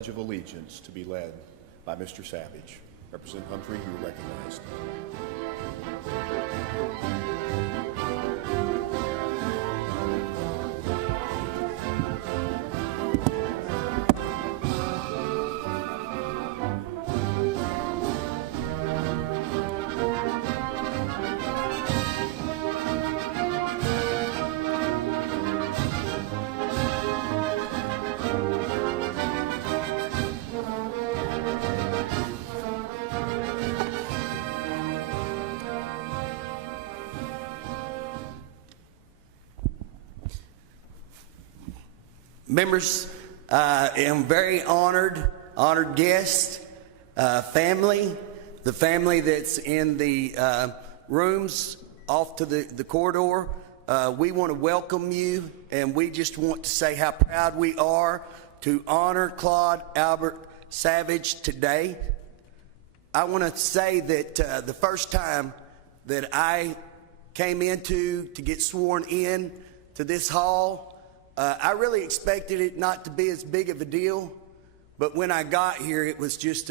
Pledge of Allegiance to be led by Mr. Savage. Representative Humphrey, you are recognized. Members, I am very honored guest, family, the family that's in the rooms off to the corridor. We want to welcome you, and we just want to say how proud we are to honor Claude Albert Savage today. I want to say that the first time that I came to get sworn in to this hall, I really expected it not to be as big of a deal, but when I got here, it was just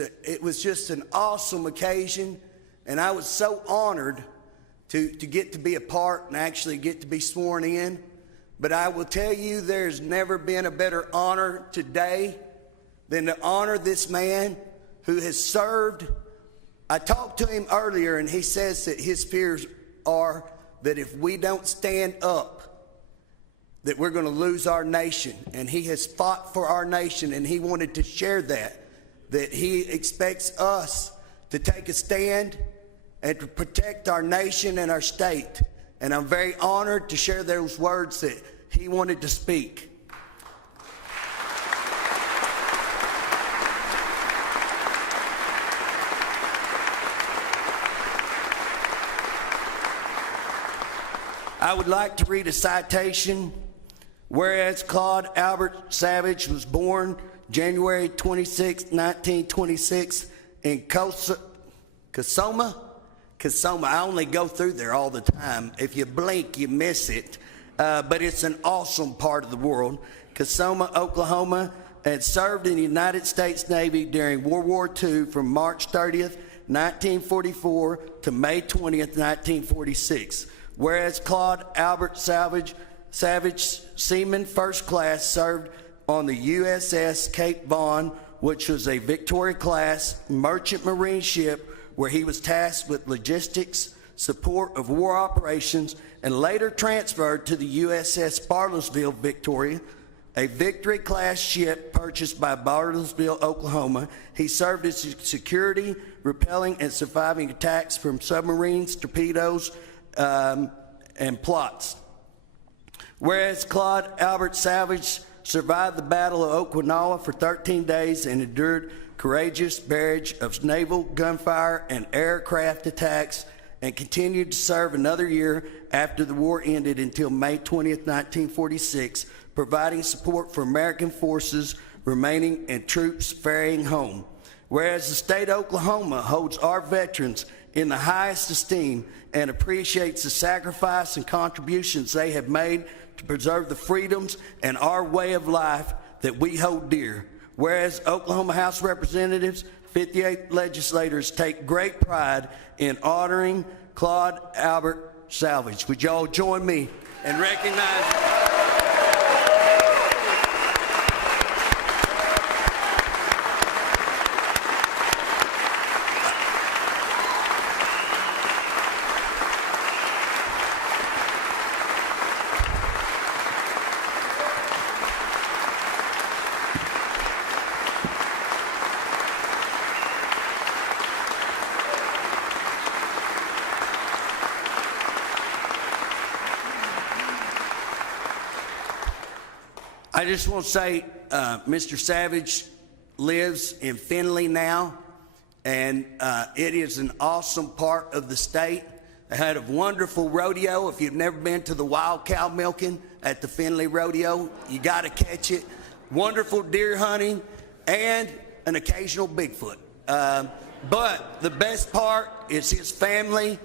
an awesome occasion, and I was so honored to get to be a part and actually get to be sworn in. But I will tell you, there's never been a better honor today than to honor this man who has served. I talked to him earlier, and he says that his fears are that if we don't stand up, that we're going to lose our nation. And he has fought for our nation, and he wanted to share that he expects us to take a stand and to protect our nation and our state. And I'm very honored to share those words that he wanted to speak. I would like to read a citation. Whereas Claude Albert Savage was born January 26, 1926 in Kasoma. I only go through there all the time. If you blink, you miss it. But it's an awesome part of the world. Kasoma, Oklahoma, and served in the United States Navy during World War II from March 30th, 1944 to May 20th, 1946. Whereas Claude Albert Savage, Seaman First Class, served on the USS Cape Vaughn, which was a Victoria-class merchant marine ship where he was tasked with logistics, support of war operations, and later transferred to the USS Bartlesville Victoria, a Victory-class ship purchased by Bartlesville, Oklahoma. He served as security, repelling and surviving attacks from submarines, torpedoes, and plots. Whereas Claude Albert Savage survived the Battle of Okinawa for 13 days and endured courageous barrage of naval gunfire and aircraft attacks, and continued to serve another year after the war ended until May 20th, 1946, providing support for American forces remaining and troops ferrying home. Whereas the state of Oklahoma holds our veterans in the highest esteem and appreciates the sacrifice and contributions they have made to preserve the freedoms and our way of life that we hold dear. Whereas Oklahoma House Representatives, 58 legislators take great pride in honoring Claude Albert Savage. Would y'all join me and recognize I just want to say, Mr. Savage lives in Findlay now, and it is an awesome part of the state. They had a wonderful rodeo. If you've never been to the wild cow milking at the Findlay Rodeo, you got to catch it. Wonderful deer hunting and an occasional Bigfoot. But the best part is his family,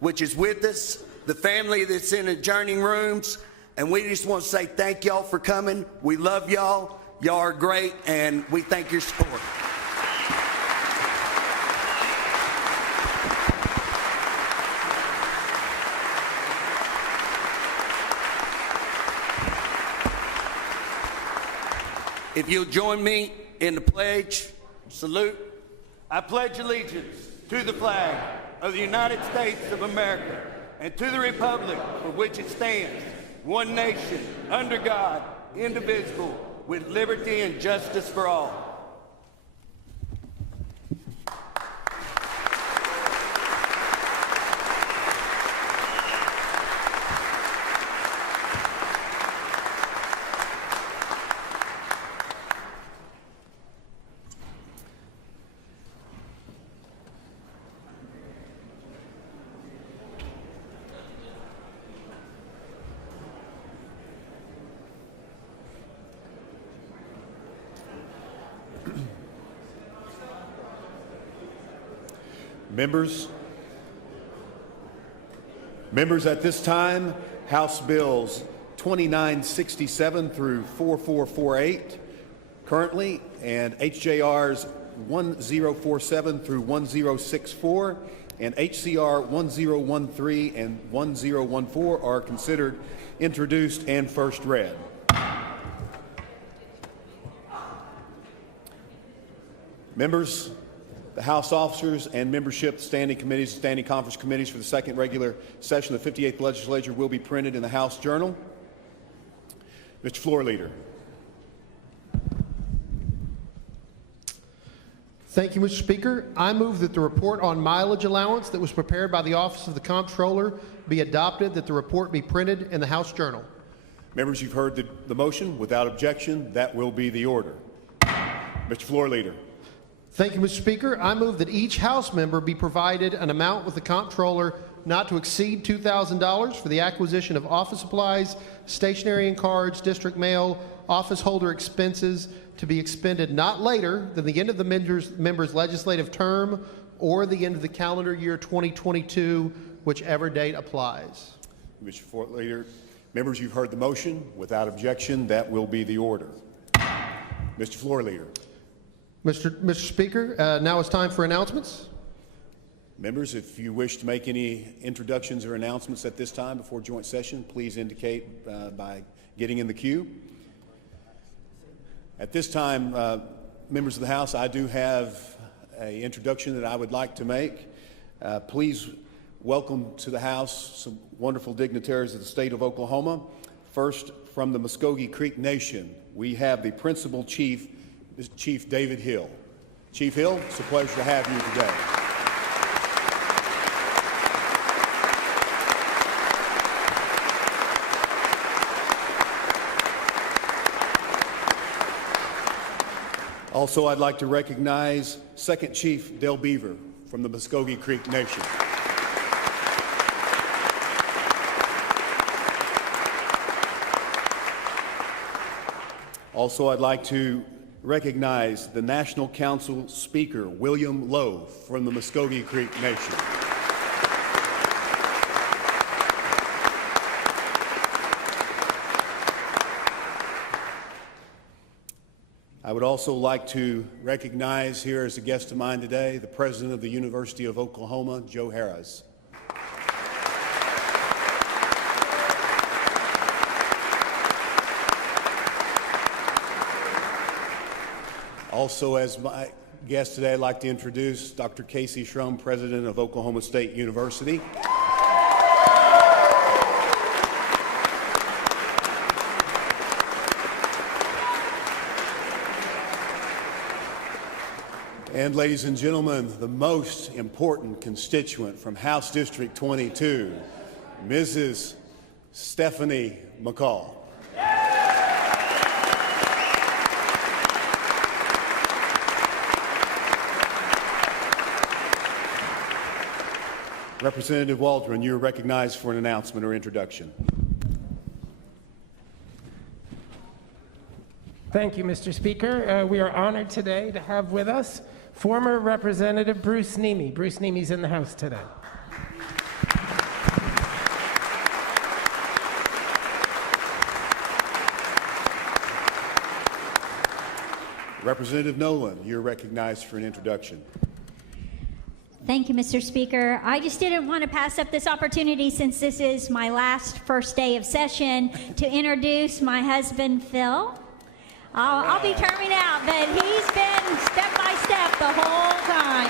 which is with us, the family that's in adjourning rooms. And we just want to say thank y'all for coming. We love y'all. Y'all are great, and we thank your support. If you'll join me in the pledge, salute. I pledge allegiance to the flag of the United States of America and to the republic for which it stands, one nation, under God, indivisible, with liberty and justice for all. Members, at this time, House Bills 2967 through 4448 currently, and HJRs 1047 through 1064, and HCR 1013 and 1014 are considered introduced and first read. Members, the House officers and membership standing committees and standing conference committees for the second regular session of the 58th Legislature will be printed in the House Journal. Mr. Floor Leader. Thank you, Mr. Speaker. I move that the report on mileage allowance that was prepared by the Office of the Comptroller be adopted, that the report be printed in the House Journal. Members, you've heard the motion. Without objection, that will be the order. Mr. Floor Leader. Thank you, Mr. Speaker. I move that each House member be provided an amount with the Comptroller not to exceed $2,000 for the acquisition of office supplies, stationery and cards, district mail, office holder expenses to be expended not later than the end of the member's legislative term or the end of the calendar year 2022, whichever date applies. Mr. Floor Leader. Members, you've heard the motion. Without objection, that will be the order. Mr. Floor Leader. Mr. Speaker, now it's time for announcements. Members, if you wish to make any introductions or announcements at this time before joint session, please indicate by getting in the queue. At this time, members of the House, I do have an introduction that I would like to make. Please welcome to the House some wonderful dignitaries of the state of Oklahoma. First, from the Muskogee Creek Nation, we have the Principal Chief, Chief David Hill. Chief Hill, it's a pleasure to have you today. Also, I'd like to recognize Second Chief Del Beaver from the Muskogee Creek Nation. Also, I'd like to recognize the National Council Speaker, William Lowe, from the Muskogee Creek Nation. I would also like to recognize here as a guest of mine today, the President of the University of Oklahoma, Joe Harris. Also, as my guest today, I'd like to introduce Dr. Casey Schrum, President of Oklahoma State University. And ladies and gentlemen, the most important constituent from House District 22, Mrs. Stephanie McCall. Representative Waldron, you are recognized for an announcement or introduction. Thank you, Mr. Speaker. We are honored today to have with us former Representative Bruce Nemi. Bruce Nemi's in the House today. Representative Nolan, you're recognized for an introduction. Thank you, Mr. Speaker. I just didn't want to pass up this opportunity, since this is my last first day of session, to introduce my husband, Phil. I'll be terming out, but he's been step by step the whole time.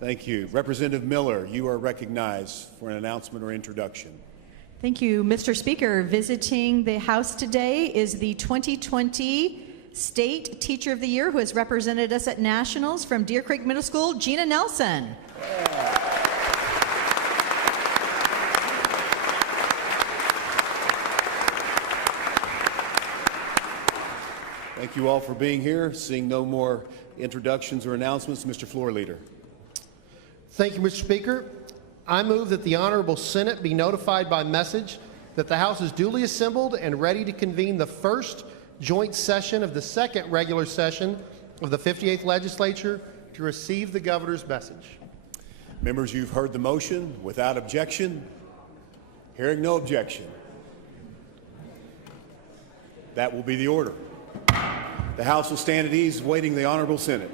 Thank you. Representative Miller, you are recognized for an announcement or introduction. Thank you, Mr. Speaker. Visiting the House today is the 2020 State Teacher of the Year, who has represented us at Nationals from Deer Creek Middle School, Gina Nelson. Thank you all for being here. Seeing no more introductions or announcements, Mr. Floor Leader. Thank you, Mr. Speaker. I move that the Honorable Senate be notified by message that the House is duly assembled and ready to convene the first joint session of the second regular session of the 58th Legislature to receive the Governor's message. Members, you've heard the motion. Without objection, hearing no objection, that will be the order. The House will stand at ease, awaiting the Honorable Senate.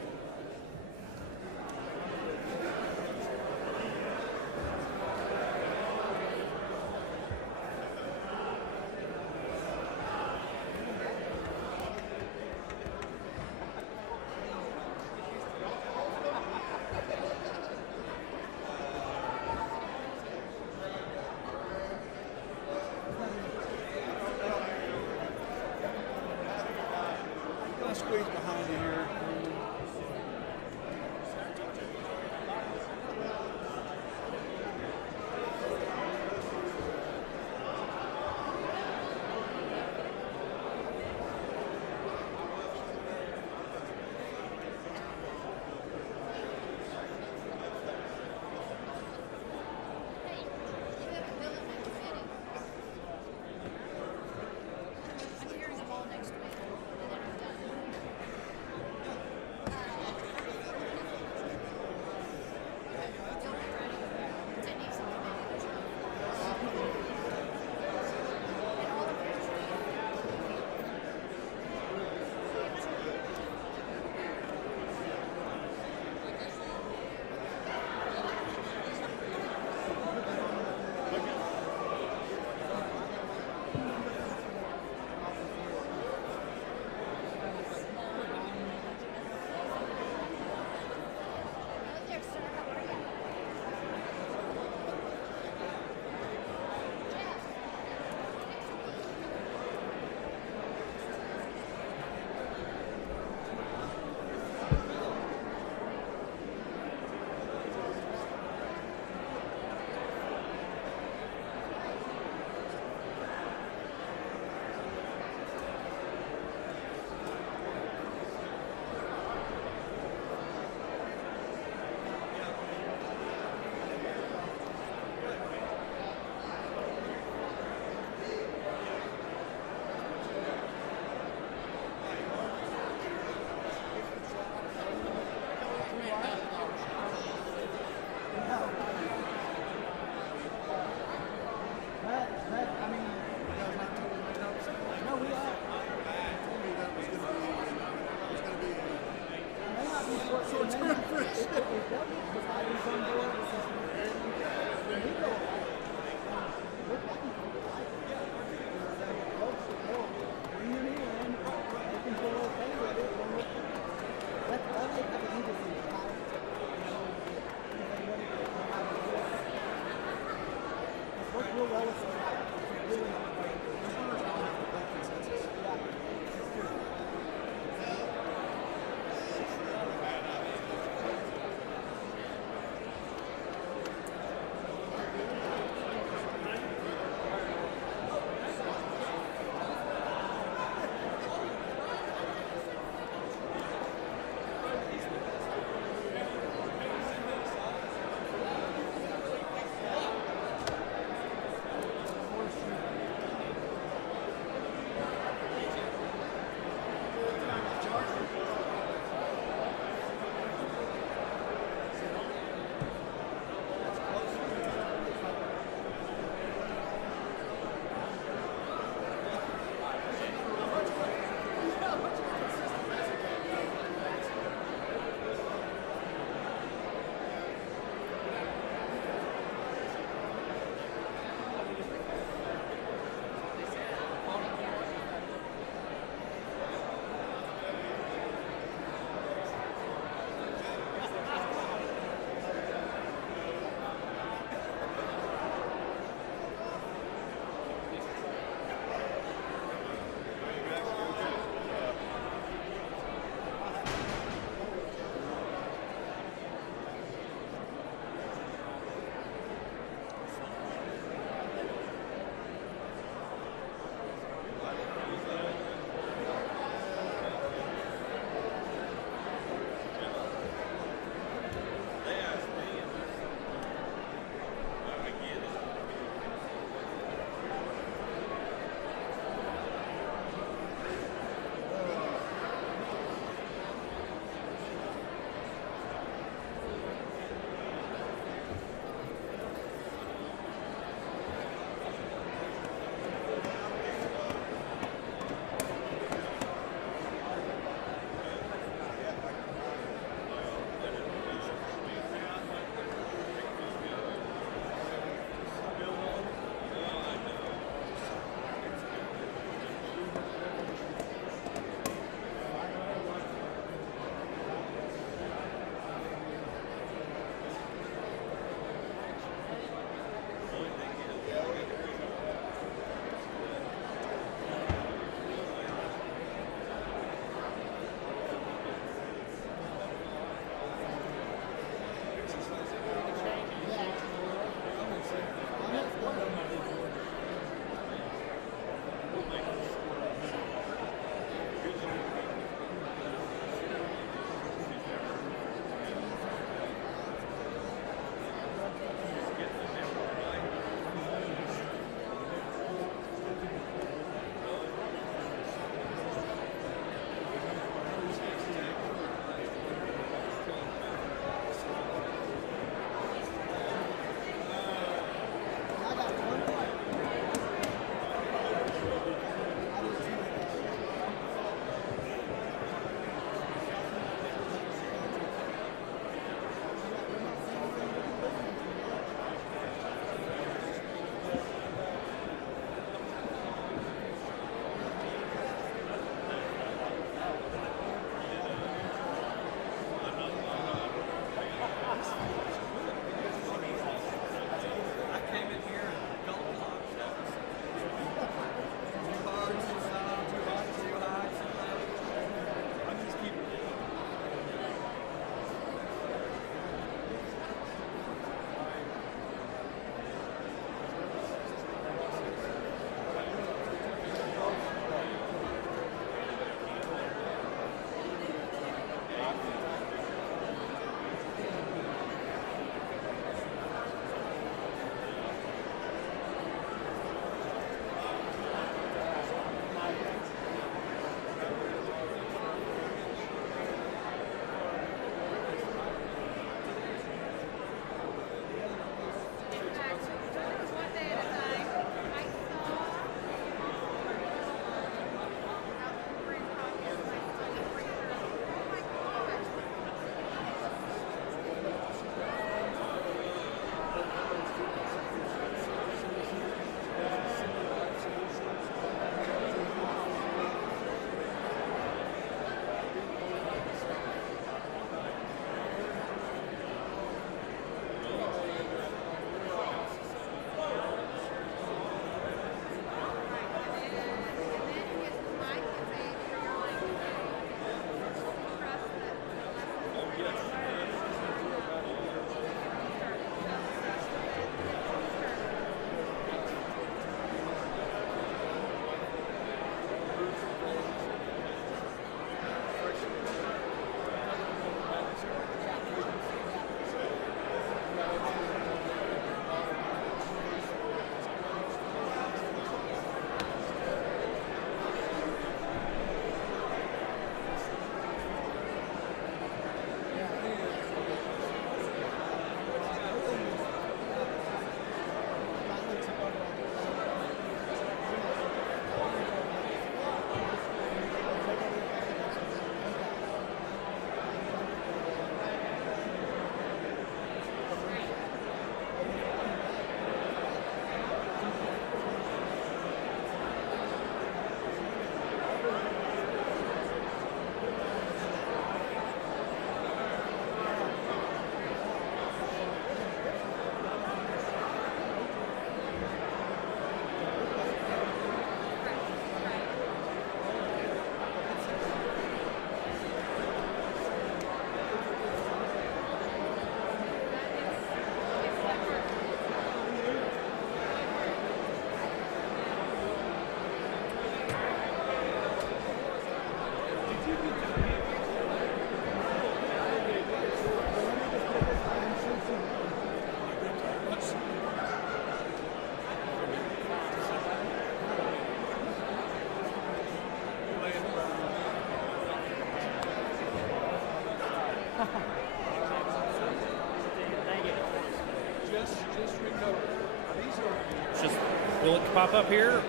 Just will it pop up here?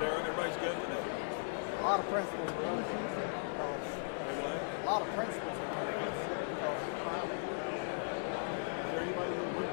Everybody's good with it? A lot of principals, bro. A lot of principals. Is there anybody who would?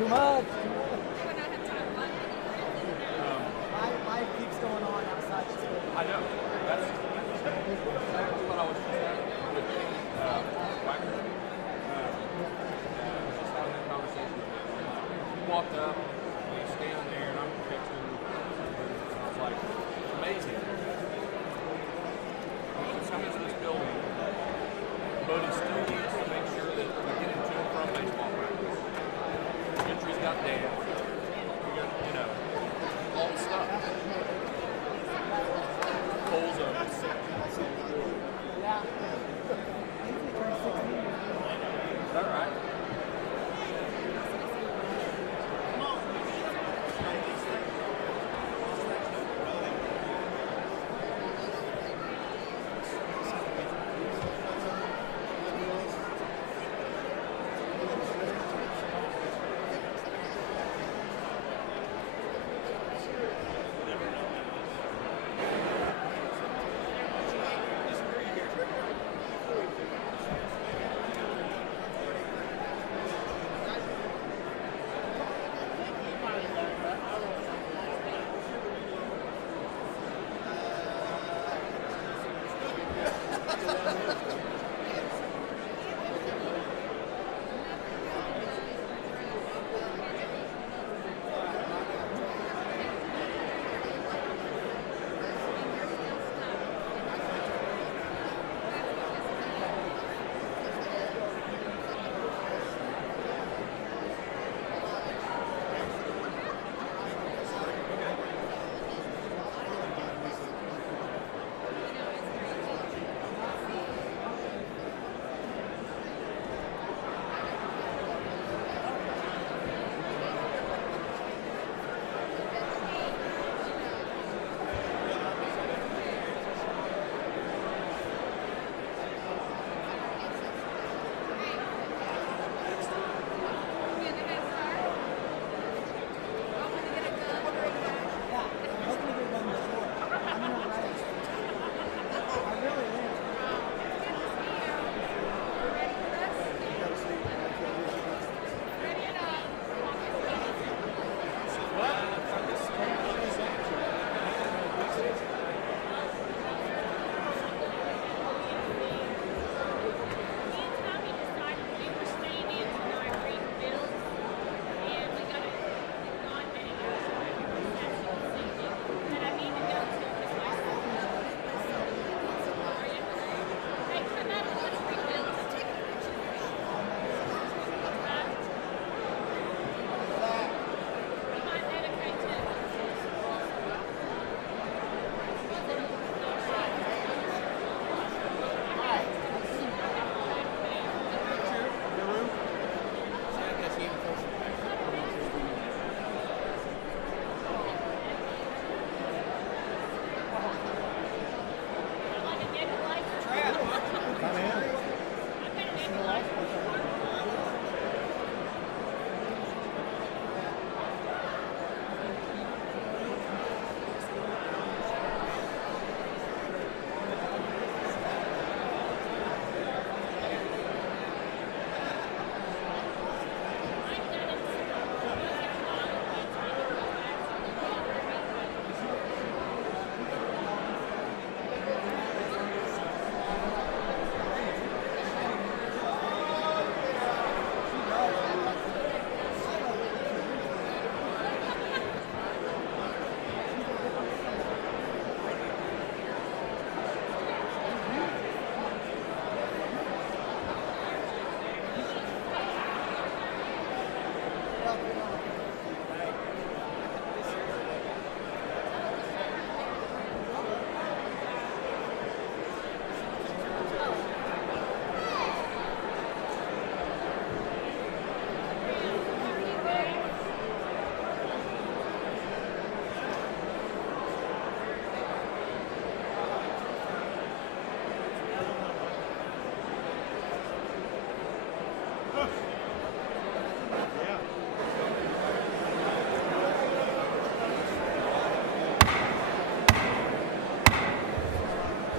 Too much. Life keeps going on outside the school. I know. That's what I was just with Whacker. Just having that conversation. He walked up, and he's standing there, and I'm fixing. I was like, amazing. He comes into this building, but he still needs to make sure that we get into and from baseball practice. Entry's got dad. We got, all the stuff. Holes up. Yeah. Is that right?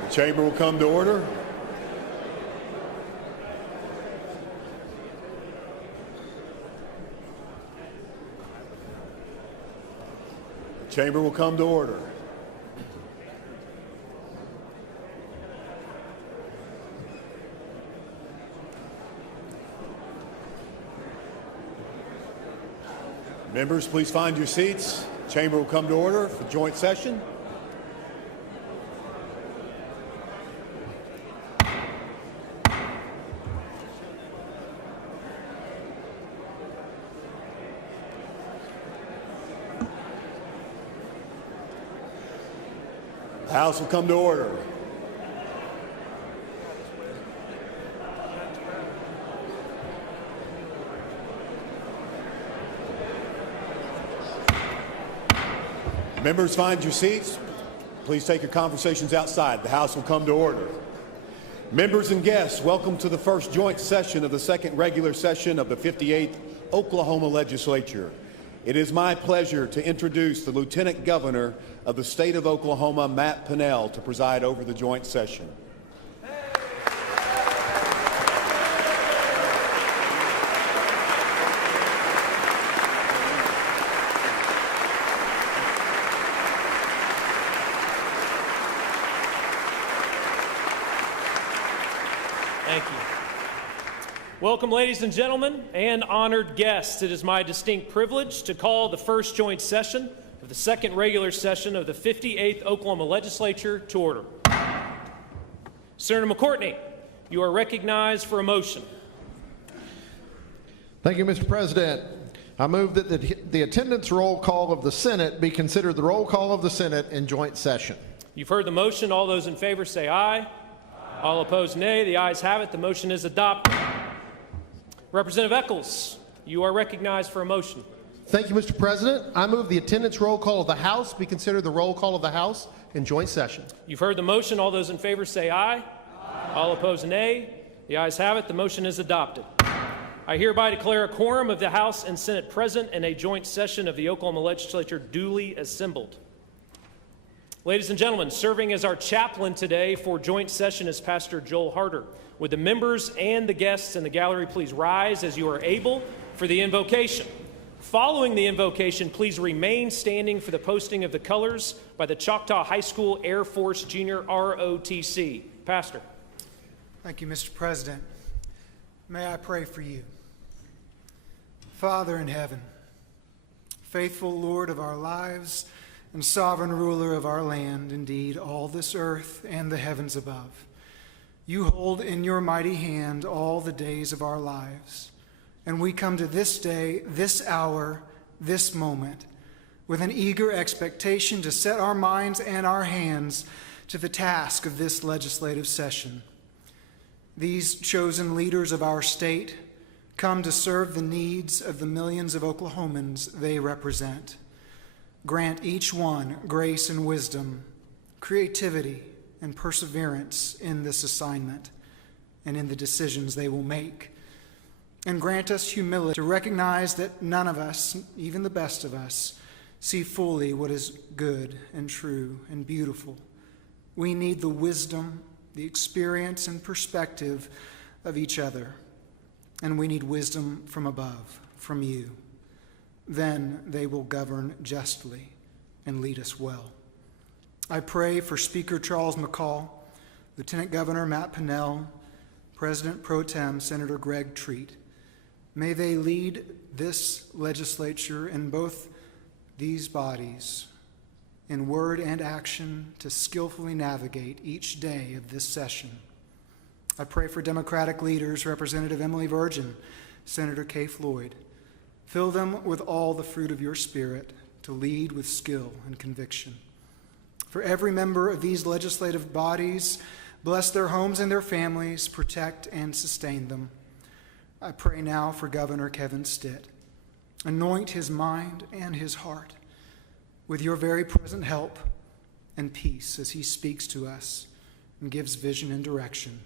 The chamber will come to order. The chamber will come to order. Members, please find your seats. Chamber will come to order for joint session. The House will come to order. Members, find your seats. Please take your conversations outside. The House will come to order. Members and guests, welcome to the first joint session of the second regular session of the 58th Oklahoma Legislature. It is my pleasure to introduce the Lieutenant Governor of the state of Oklahoma, Matt Pinnell, to preside over the joint session. Thank you. Welcome, ladies and gentlemen, and honored guests. It is my distinct privilege to call the first joint session of the second regular session of the 58th Oklahoma Legislature to order. Senator McCourtney, you are recognized for a motion. Thank you, Mr. President. I move that the attendance roll call of the Senate be considered the roll call of the Senate in joint session. You've heard the motion. All those in favor say aye. All opposed, nay. The ayes have it. The motion is adopted. Representative Eccles, you are recognized for a motion. Thank you, Mr. President. I move the attendance roll call of the House be considered the roll call of the House in joint session. You've heard the motion. All those in favor say aye. All opposed, nay. The ayes have it. The motion is adopted. I hereby declare a quorum of the House and Senate present and a joint session of the Oklahoma Legislature duly assembled. Ladies and gentlemen, serving as our chaplain today for joint session is Pastor Joel Harder. Would the members and the guests in the gallery please rise as you are able for the invocation? Following the invocation, please remain standing for the posting of the colors by the Choctaw High School Air Force Junior ROTC. Pastor. Thank you, Mr. President. May I pray for you. Father in heaven, faithful Lord of our lives, and sovereign ruler of our land, indeed, all this earth and the heavens above. You hold in your mighty hand all the days of our lives. And we come to this day, this hour, this moment, with an eager expectation to set our minds and our hands to the task of this legislative session. These chosen leaders of our state come to serve the needs of the millions of Oklahomans they represent. Grant each one grace and wisdom, creativity and perseverance in this assignment and in the decisions they will make. And grant us humility to recognize that none of us, even the best of us, see fully what is good and true and beautiful. We need the wisdom, the experience and perspective of each other. And we need wisdom from above, from you. Then they will govern justly and lead us well. I pray for Speaker Charles McCall, Lieutenant Governor Matt Pinnell, President Pro Tem Senator Greg Treat. May they lead this legislature in both these bodies in word and action to skillfully navigate each day of this session. I pray for Democratic leaders, Representative Emily Virgin, Senator Kay Floyd. Fill them with all the fruit of your Spirit to lead with skill and conviction. For every member of these legislative bodies, bless their homes and their families, protect and sustain them. I pray now for Governor Kevin Stitt. Anoint his mind and his heart with your very present help and peace as he speaks to us and gives vision and direction.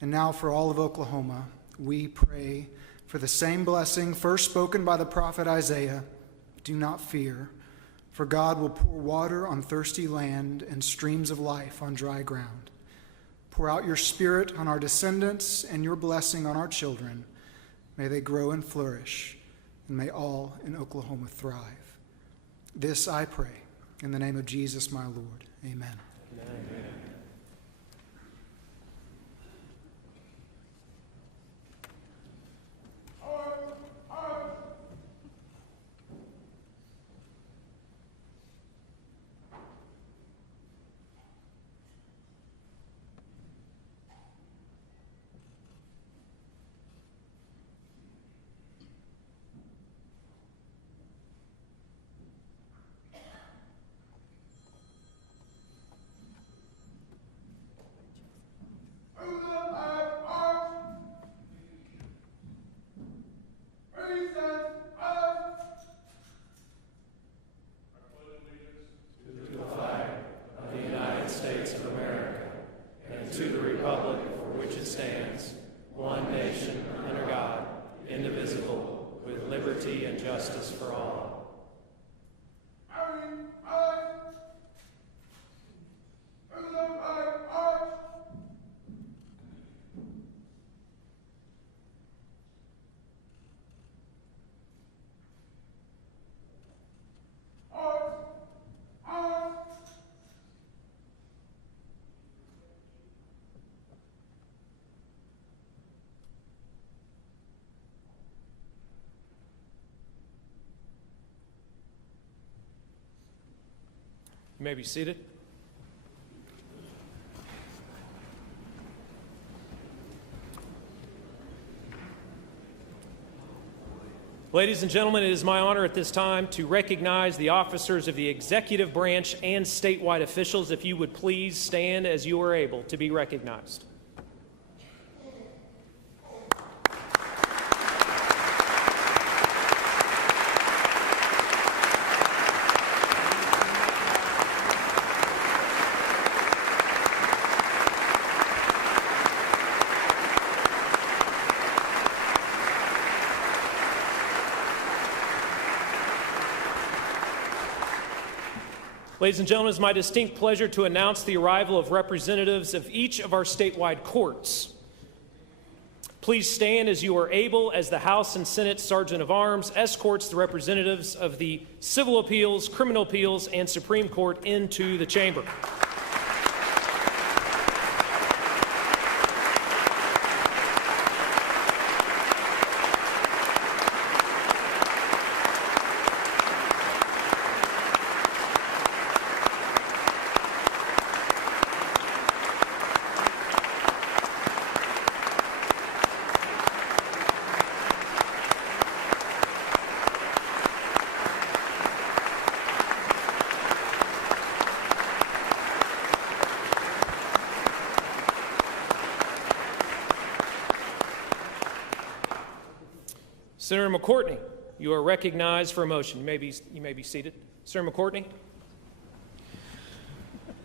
And now for all of Oklahoma, we pray for the same blessing first spoken by the prophet Isaiah. Do not fear, for God will pour water on thirsty land and streams of life on dry ground. Pour out your Spirit on our descendants and your blessing on our children. May they grow and flourish, and may all in Oklahoma thrive. This I pray in the name of Jesus, my Lord. Amen. Amen. You may be seated. Ladies and gentlemen, it is my honor at this time to recognize the officers of the executive branch and statewide officials. If you would please stand as you are able to be recognized. Ladies and gentlemen, it's my distinct pleasure to announce the arrival of representatives of each of our statewide courts. Please stand as you are able as the House and Senate Sergeant of Arms escorts the representatives of the Civil Appeals, Criminal Appeals, and Supreme Court into the chamber. Senator McCourtney, you are recognized for a motion. You may be seated. Senator McCourtney.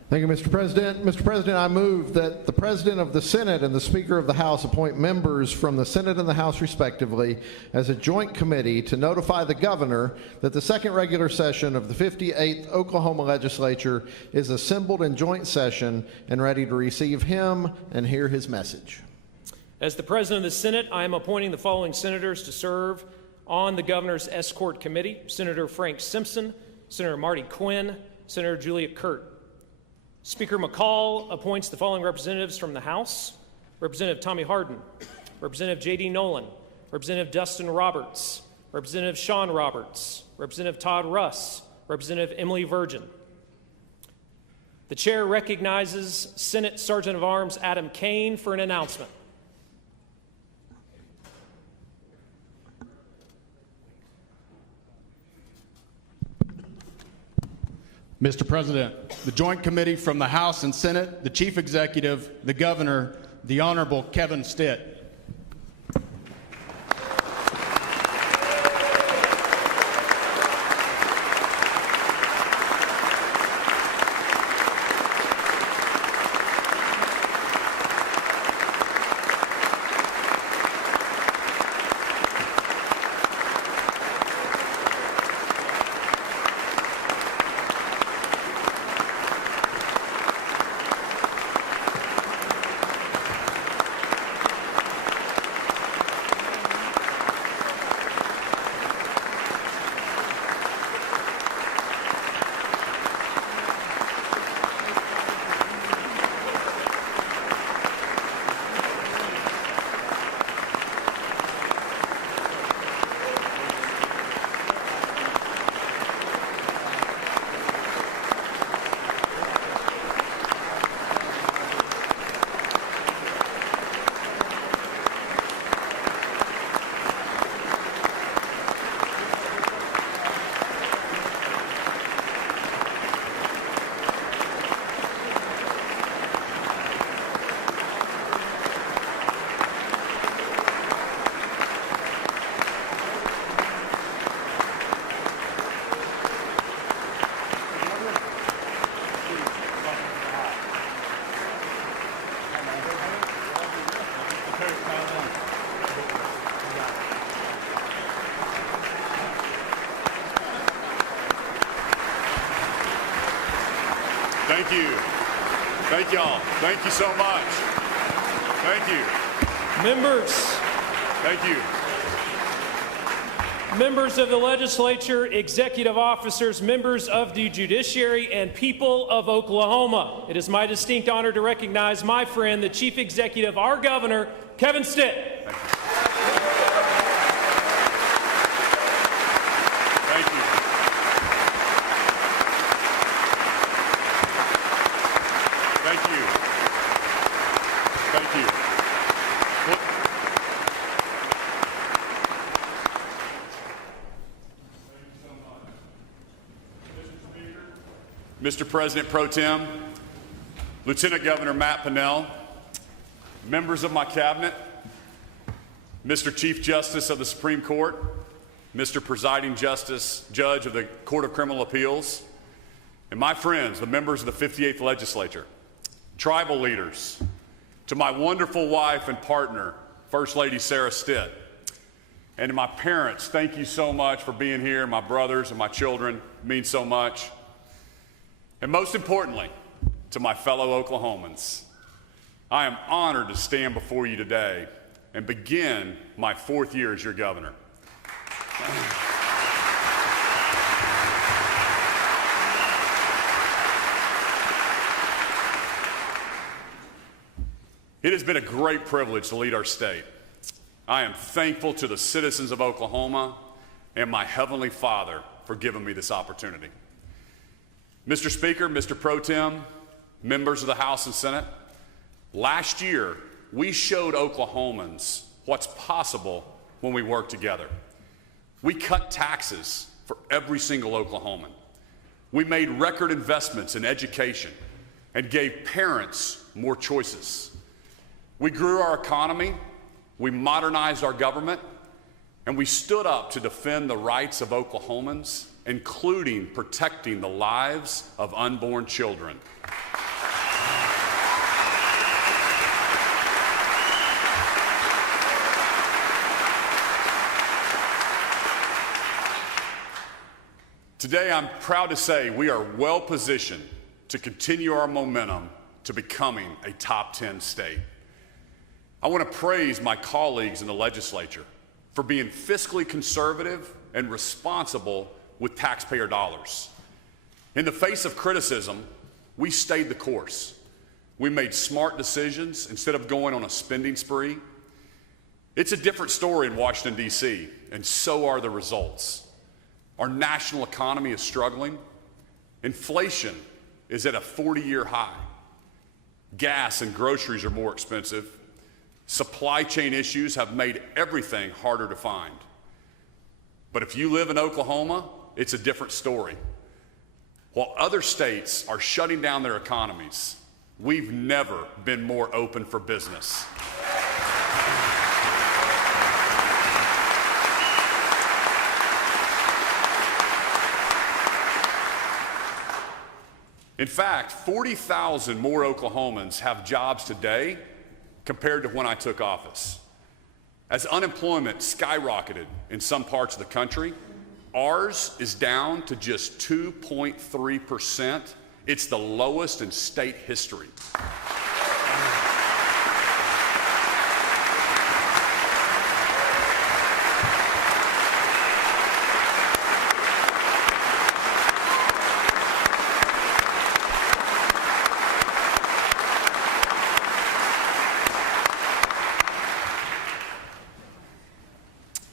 Thank you, Mr. President. Mr. President, I move that the President of the Senate and the Speaker of the House appoint members from the Senate and the House respectively as a joint committee to notify the governor that the second regular session of the 58th Oklahoma Legislature is assembled in joint session and ready to receive him and hear his message. As the President of the Senate, I am appointing the following senators to serve on the Governor's Escort Committee: Senator Frank Simpson, Senator Marty Quinn, Senator Juliet Curt. Speaker McCall appoints the following representatives from the House: Representative Tommy Hardin, Representative J.D. Nolan, Representative Dustin Roberts, Representative Sean Roberts, Representative Todd Russ, Representative Emily Virgin. The Chair recognizes Senate Sergeant of Arms Adam Kane for an announcement. Mr. President, the Joint Committee from the House and Senate, the Chief Executive, the Governor, the Honorable Kevin Stitt. Thank you. Thank y'all. Thank you so much. Thank you. Members. Thank you. Members of the legislature, executive officers, members of the judiciary, and people of Oklahoma. It is my distinct honor to recognize my friend, the Chief Executive, our Governor, Kevin Stitt. Thank you. Thank you. Thank you. Mr. President Pro Tem, Lieutenant Governor Matt Pinnell, members of my cabinet, Mr. Chief Justice of the Supreme Court, Mr. Presiding Judge of the Court of Criminal Appeals, and my friends, the members of the 58th Legislature, tribal leaders, to my wonderful wife and partner, First Lady Sarah Stitt, and to my parents, thank you so much for being here. My brothers and my children mean so much. And most importantly, to my fellow Oklahomans, I am honored to stand before you today and begin my 4th year as your governor. It has been a great privilege to lead our state. I am thankful to the citizens of Oklahoma and my Heavenly Father for giving me this opportunity. Mr. Speaker, Mr. Pro Tem, members of the House and Senate, last year we showed Oklahomans what's possible when we work together. We cut taxes for every single Oklahoman. We made record investments in education and gave parents more choices. We grew our economy, we modernized our government, and we stood up to defend the rights of Oklahomans, including protecting the lives of unborn children. Today, I'm proud to say we are well positioned to continue our momentum to becoming a top 10 state. I want to praise my colleagues in the legislature for being fiscally conservative and responsible with taxpayer dollars. In the face of criticism, we stayed the course. We made smart decisions instead of going on a spending spree. It's a different story in Washington, D.C., and so are the results. Our national economy is struggling. Inflation is at a 40-year high. Gas and groceries are more expensive. Supply chain issues have made everything harder to find. But if you live in Oklahoma, it's a different story. While other states are shutting down their economies, we've never been more open for business. In fact, 40,000 more Oklahomans have jobs today compared to when I took office. As unemployment skyrocketed in some parts of the country, ours is down to just 2.3%. It's the lowest in state history.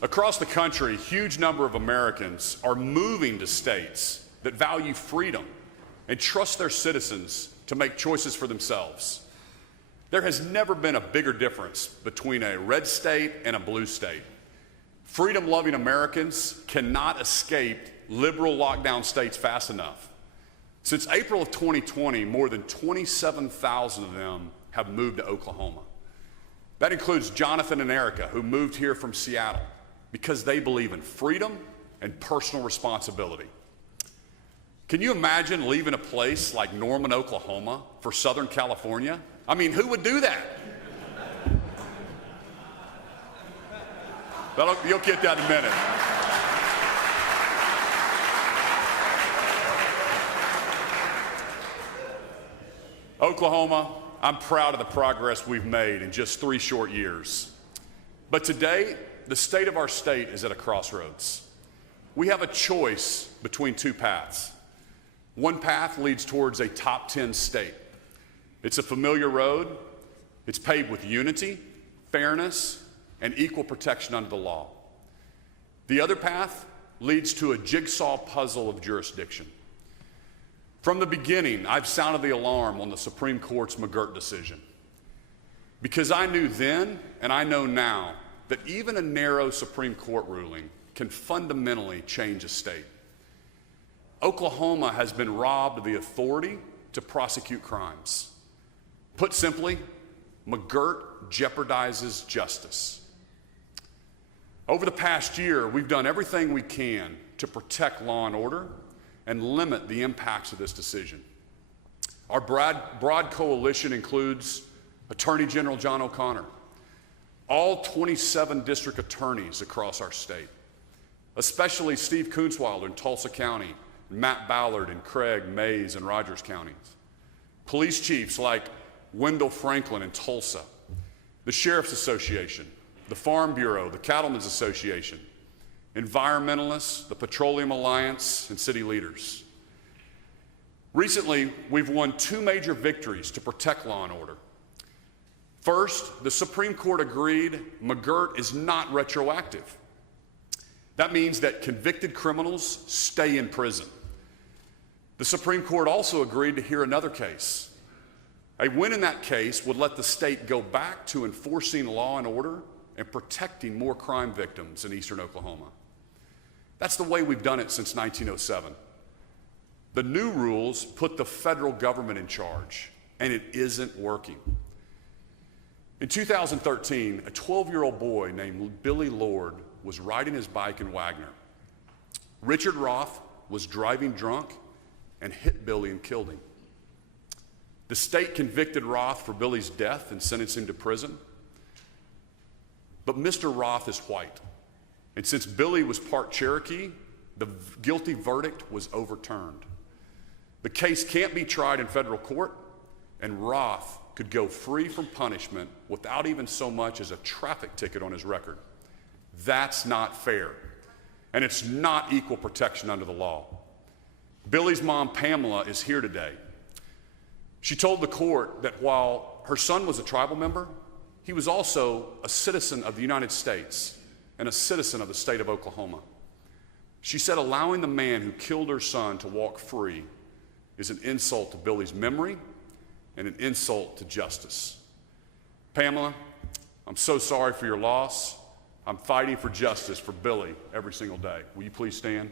Across the country, a huge number of Americans are moving to states that value freedom and trust their citizens to make choices for themselves. There has never been a bigger difference between a red state and a blue state. Freedom-loving Americans cannot escape liberal lockdown states fast enough. Since April of 2020, more than 27,000 of them have moved to Oklahoma. That includes Jonathan and Erica, who moved here from Seattle, because they believe in freedom and personal responsibility. Can you imagine leaving a place like Norman, Oklahoma for Southern California? I mean, who would do that? You'll get that in a minute. Oklahoma, I'm proud of the progress we've made in just 3 short years. But today, the state of our state is at a crossroads. We have a choice between 2 paths. One path leads towards a top 10 state. It's a familiar road. It's paved with unity, fairness, and equal protection under the law. The other path leads to a jigsaw puzzle of jurisdiction. From the beginning, I've sounded the alarm on the Supreme Court's McGirt decision, because I knew then and I know now that even a narrow Supreme Court ruling can fundamentally change a state. Oklahoma has been robbed of the authority to prosecute crimes. Put simply, McGirt jeopardizes justice. Over the past year, we've done everything we can to protect law and order and limit the impacts of this decision. Our broad coalition includes Attorney General John O'Connor, all 27 district attorneys across our state, especially Steve Kunzweiler in Tulsa County, Matt Ballard in Craig, Mays, and Rogers counties, police chiefs like Wendell Franklin in Tulsa, the Sheriff's Association, the Farm Bureau, the Cattlemen's Association, environmentalists, the Petroleum Alliance, and city leaders. Recently, we've won 2 major victories to protect law and order. First, the Supreme Court agreed McGirt is not retroactive. That means that convicted criminals stay in prison. The Supreme Court also agreed to hear another case. A win in that case would let the state go back to enforcing law and order and protecting more crime victims in eastern Oklahoma. That's the way we've done it since 1907. The new rules put the federal government in charge, and it isn't working. In 2013, a 12-year-old boy named Billy Lord was riding his bike in Wagner. Richard Roth was driving drunk and hit Billy and killed him. The state convicted Roth for Billy's death and sentenced him to prison. But Mr. Roth is white, and since Billy was part Cherokee, the guilty verdict was overturned. The case can't be tried in federal court, and Roth could go free from punishment without even so much as a traffic ticket on his record. That's not fair, and it's not equal protection under the law. Billy's mom, Pamela, is here today. She told the court that while her son was a tribal member, he was also a citizen of the United States and a citizen of the state of Oklahoma. She said allowing the man who killed her son to walk free is an insult to Billy's memory and an insult to justice. Pamela, I'm so sorry for your loss. I'm fighting for justice for Billy every single day. Will you please stand?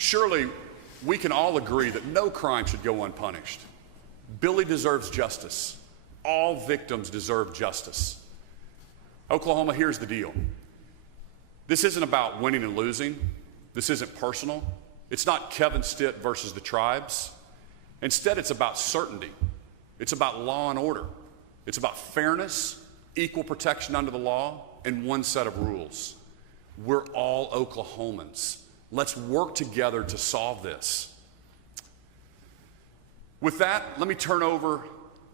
Surely, we can all agree that no crime should go unpunished. Billy deserves justice. All victims deserve justice. Oklahoma, here's the deal. This isn't about winning and losing. This isn't personal. It's not Kevin Stitt versus the tribes. Instead, it's about certainty. It's about law and order. It's about fairness, equal protection under the law, and one set of rules. We're all Oklahomans. Let's work together to solve this. With that, let me turn over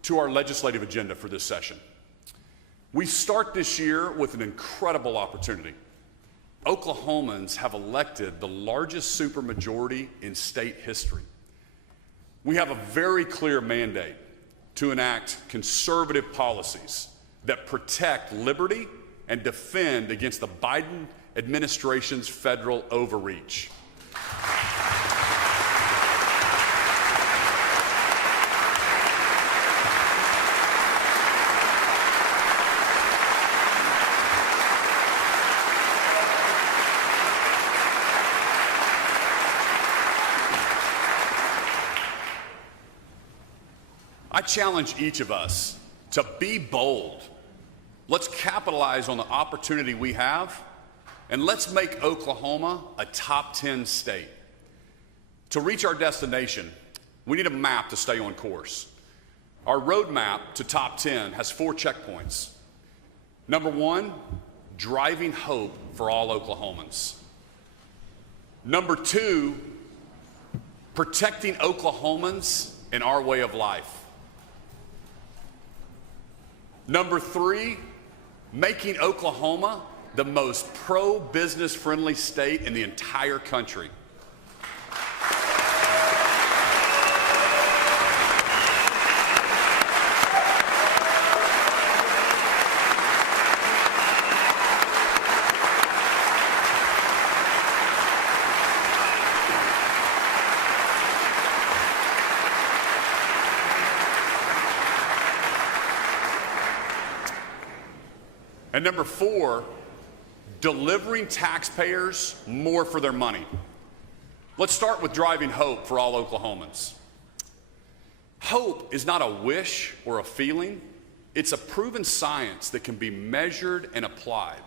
to our legislative agenda for this session. We start this year with an incredible opportunity. Oklahomans have elected the largest supermajority in state history. We have a very clear mandate to enact conservative policies that protect liberty and defend against the Biden administration's federal overreach. I challenge each of us to be bold. Let's capitalize on the opportunity we have and let's make Oklahoma a top 10 state. To reach our destination, we need a map to stay on course. Our roadmap to top 10 has 4 checkpoints. Number 1, driving hope for all Oklahomans. Number 2, protecting Oklahomans and our way of life. Number 3, making Oklahoma the most pro-business friendly state in the entire country. And number 4, delivering taxpayers more for their money. Let's start with driving hope for all Oklahomans. Hope is not a wish or a feeling. It's a proven science that can be measured and applied.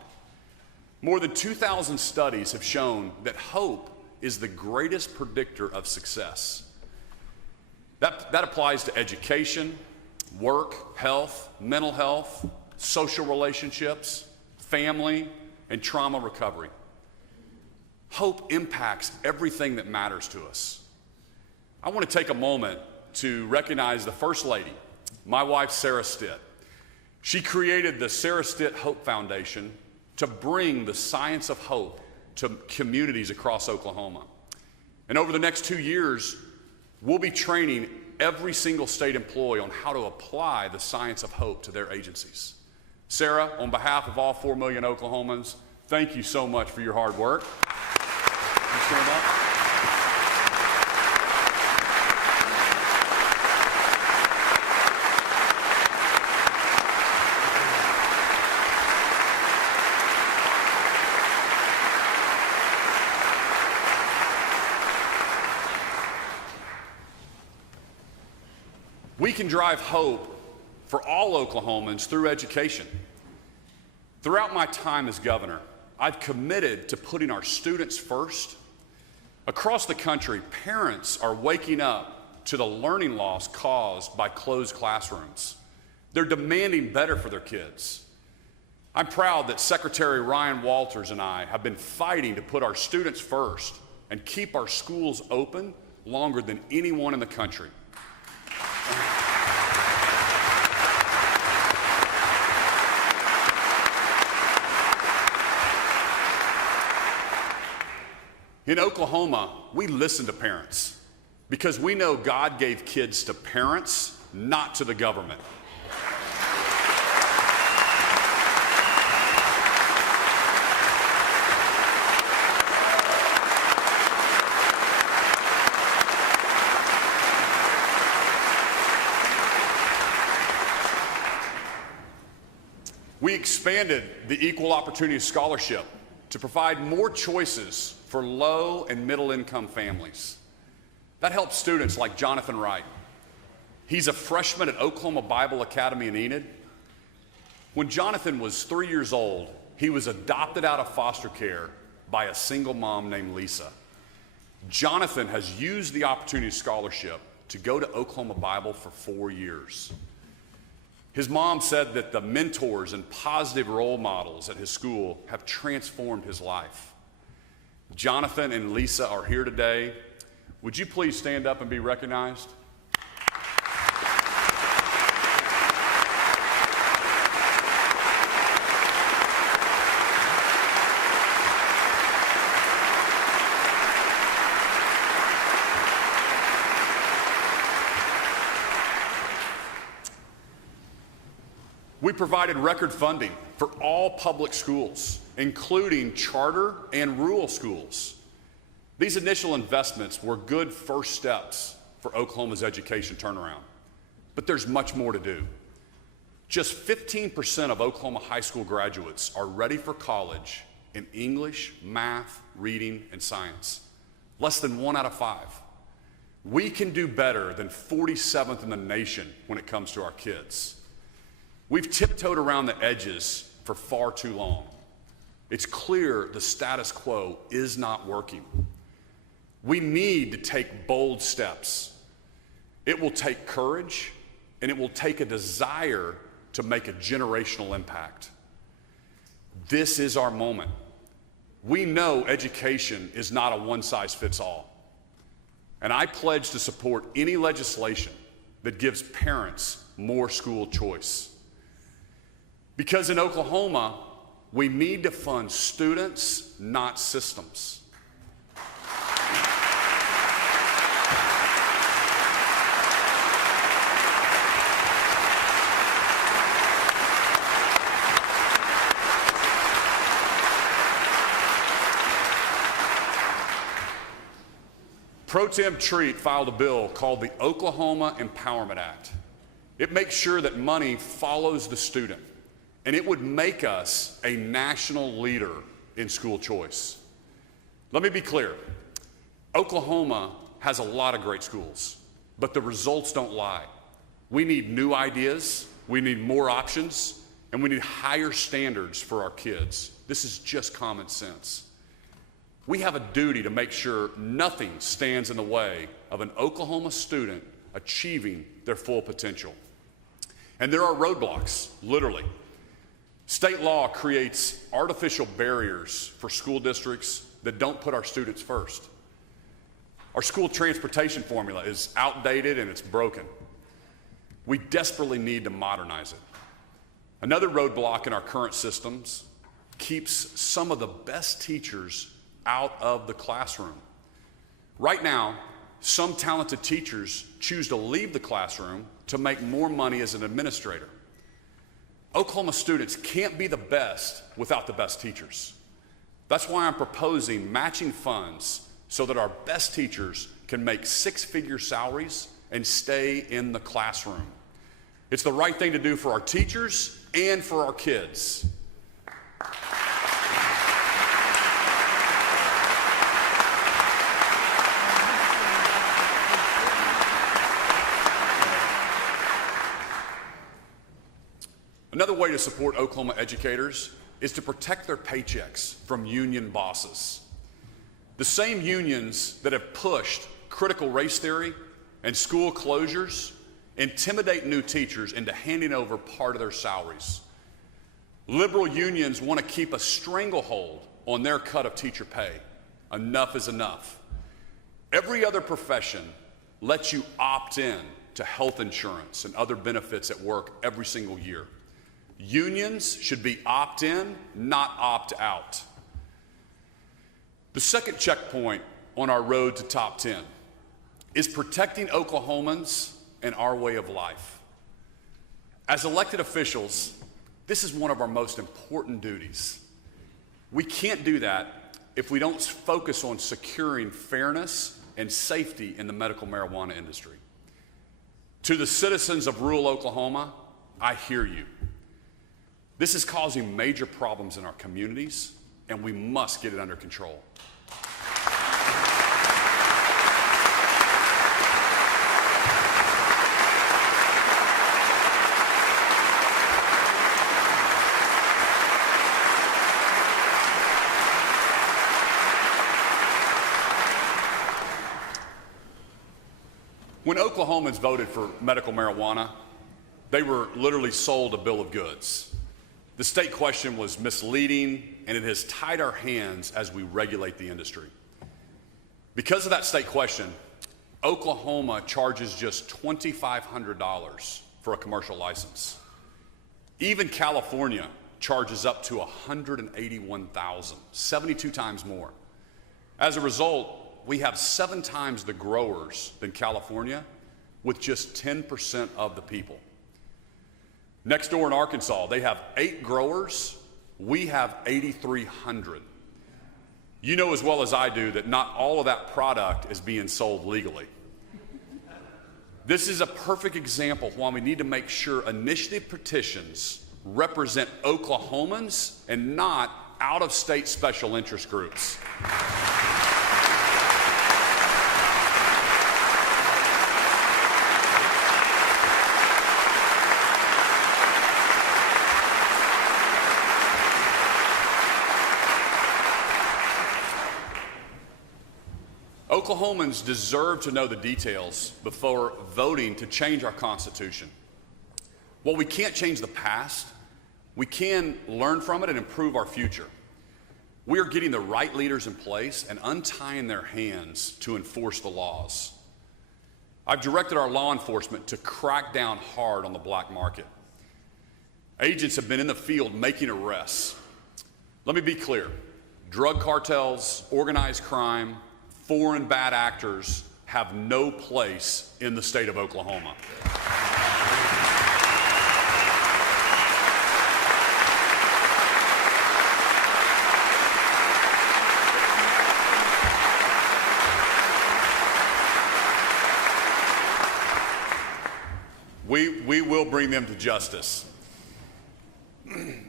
More than 2,000 studies have shown that hope is the greatest predictor of success. That applies to education, work, health, mental health, social relationships, family, and trauma recovery. Hope impacts everything that matters to us. I want to take a moment to recognize the First Lady, my wife, Sarah Stitt. She created the Sarah Stitt Hope Foundation to bring the science of hope to communities across Oklahoma. And over the next 2 years, we'll be training every single state employee on how to apply the science of hope to their agencies. Sarah, on behalf of all 4 million Oklahomans, thank you so much for your hard work. You stand up. We can drive hope for all Oklahomans through education. Throughout my time as governor, I've committed to putting our students first. Across the country, parents are waking up to the learning loss caused by closed classrooms. They're demanding better for their kids. I'm proud that Secretary Ryan Walters and I have been fighting to put our students first and keep our schools open longer than anyone in the country. In Oklahoma, we listen to parents because we know God gave kids to parents, not to the government. We expanded the Equal Opportunity Scholarship to provide more choices for low and middle income families. That helps students like Jonathan Wright. He's a freshman at Oklahoma Bible Academy in Enid. When Jonathan was 3 years old, he was adopted out of foster care by a single mom named Lisa. Jonathan has used the Opportunity Scholarship to go to Oklahoma Bible for 4 years. His mom said that the mentors and positive role models at his school have transformed his life. Jonathan and Lisa are here today. Would you please stand up and be recognized? We provided record funding for all public schools, including charter and rural schools. These initial investments were good first steps for Oklahoma's education turnaround, but there's much more to do. Just 15% of Oklahoma high school graduates are ready for college in English, math, reading, and science. Less than 1 out of 5. We can do better than 47th in the nation when it comes to our kids. We've tiptoed around the edges for far too long. It's clear the status quo is not working. We need to take bold steps. It will take courage, and it will take a desire to make a generational impact. This is our moment. We know education is not a one-size-fits-all. And I pledge to support any legislation that gives parents more school choice. Because in Oklahoma, we need to fund students, not systems. Pro Tem Treat filed a bill called the Oklahoma Empowerment Act. It makes sure that money follows the student, and it would make us a national leader in school choice. Let me be clear. Oklahoma has a lot of great schools, but the results don't lie. We need new ideas, we need more options, and we need higher standards for our kids. This is just common sense. We have a duty to make sure nothing stands in the way of an Oklahoma student achieving their full potential. And there are roadblocks, literally. State law creates artificial barriers for school districts that don't put our students first. Our school transportation formula is outdated and it's broken. We desperately need to modernize it. Another roadblock in our current systems keeps some of the best teachers out of the classroom. Right now, some talented teachers choose to leave the classroom to make more money as an administrator. Oklahoma students can't be the best without the best teachers. That's why I'm proposing matching funds so that our best teachers can make six-figure salaries and stay in the classroom. It's the right thing to do for our teachers and for our kids. Another way to support Oklahoma educators is to protect their paychecks from union bosses. The same unions that have pushed critical race theory and school closures intimidate new teachers into handing over part of their salaries. Liberal unions want to keep a stranglehold on their cut of teacher pay. Enough is enough. Every other profession lets you opt in to health insurance and other benefits at work every single year. Unions should be opt-in, not opt-out. The second checkpoint on our road to top 10 is protecting Oklahomans and our way of life. As elected officials, this is one of our most important duties. We can't do that if we don't focus on securing fairness and safety in the medical marijuana industry. To the citizens of rural Oklahoma, I hear you. This is causing major problems in our communities, and we must get it under control. When Oklahomans voted for medical marijuana, they were literally sold a bill of goods. The state question was misleading, and it has tied our hands as we regulate the industry. Because of that state question, Oklahoma charges just $2,500 for a commercial license. Even California charges up to $181,000, 72 times more. As a result, we have 7 times the growers than California, with just 10% of the people. Next door in Arkansas, they have 8 growers. We have 8,300. You know as well as I do that not all of that product is being sold legally. This is a perfect example of why we need to make sure initiative petitions represent Oklahomans and not out-of-state special interest groups. Oklahomans deserve to know the details before voting to change our Constitution. While we can't change the past, we can learn from it and improve our future. We are getting the right leaders in place and untying their hands to enforce the laws. I've directed our law enforcement to crack down hard on the black market. Agents have been in the field making arrests. Let me be clear. Drug cartels, organized crime, foreign bad actors have no place in the state of Oklahoma. We will bring them to justice.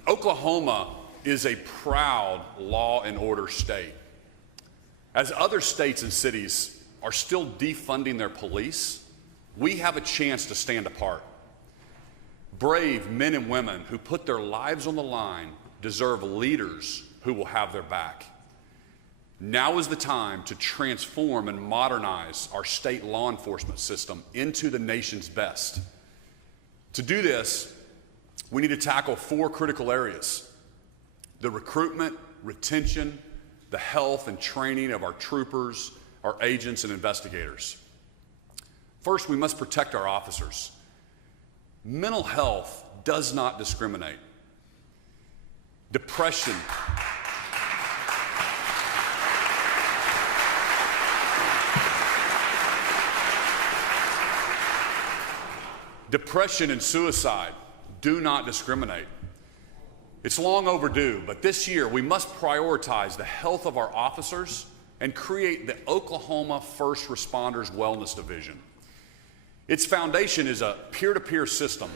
Oklahoma is a proud law and order state. As other states and cities are still defunding their police, we have a chance to stand apart. Brave men and women who put their lives on the line deserve leaders who will have their back. Now is the time to transform and modernize our state law enforcement system into the nation's best. To do this, we need to tackle 4 critical areas: the recruitment, retention, the health and training of our troopers, our agents, and investigators. First, we must protect our officers. Mental health does not discriminate. Depression and suicide do not discriminate. It's long overdue, but this year we must prioritize the health of our officers and create the Oklahoma First Responders Wellness Division. Its foundation is a peer-to-peer system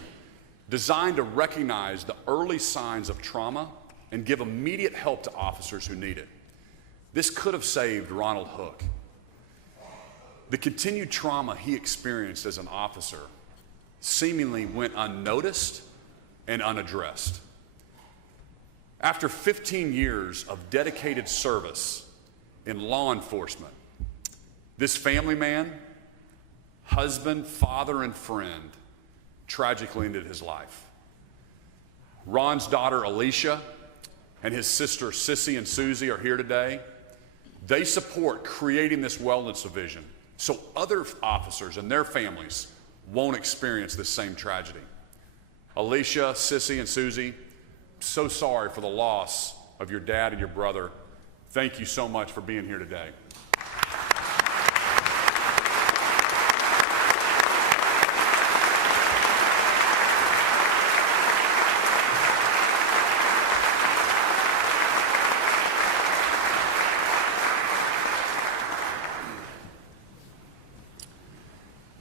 designed to recognize the early signs of trauma and give immediate help to officers who need it. This could have saved Ronald Hook. The continued trauma he experienced as an officer seemingly went unnoticed and unaddressed. After 15 years of dedicated service in law enforcement, this family man, husband, father, and friend tragically ended his life. Ron's daughter, Alicia, and his sister, Sissy and Susie, are here today. They support creating this wellness division so other officers and their families won't experience this same tragedy. Alicia, Sissy, and Susie, so sorry for the loss of your dad and your brother. Thank you so much for being here today.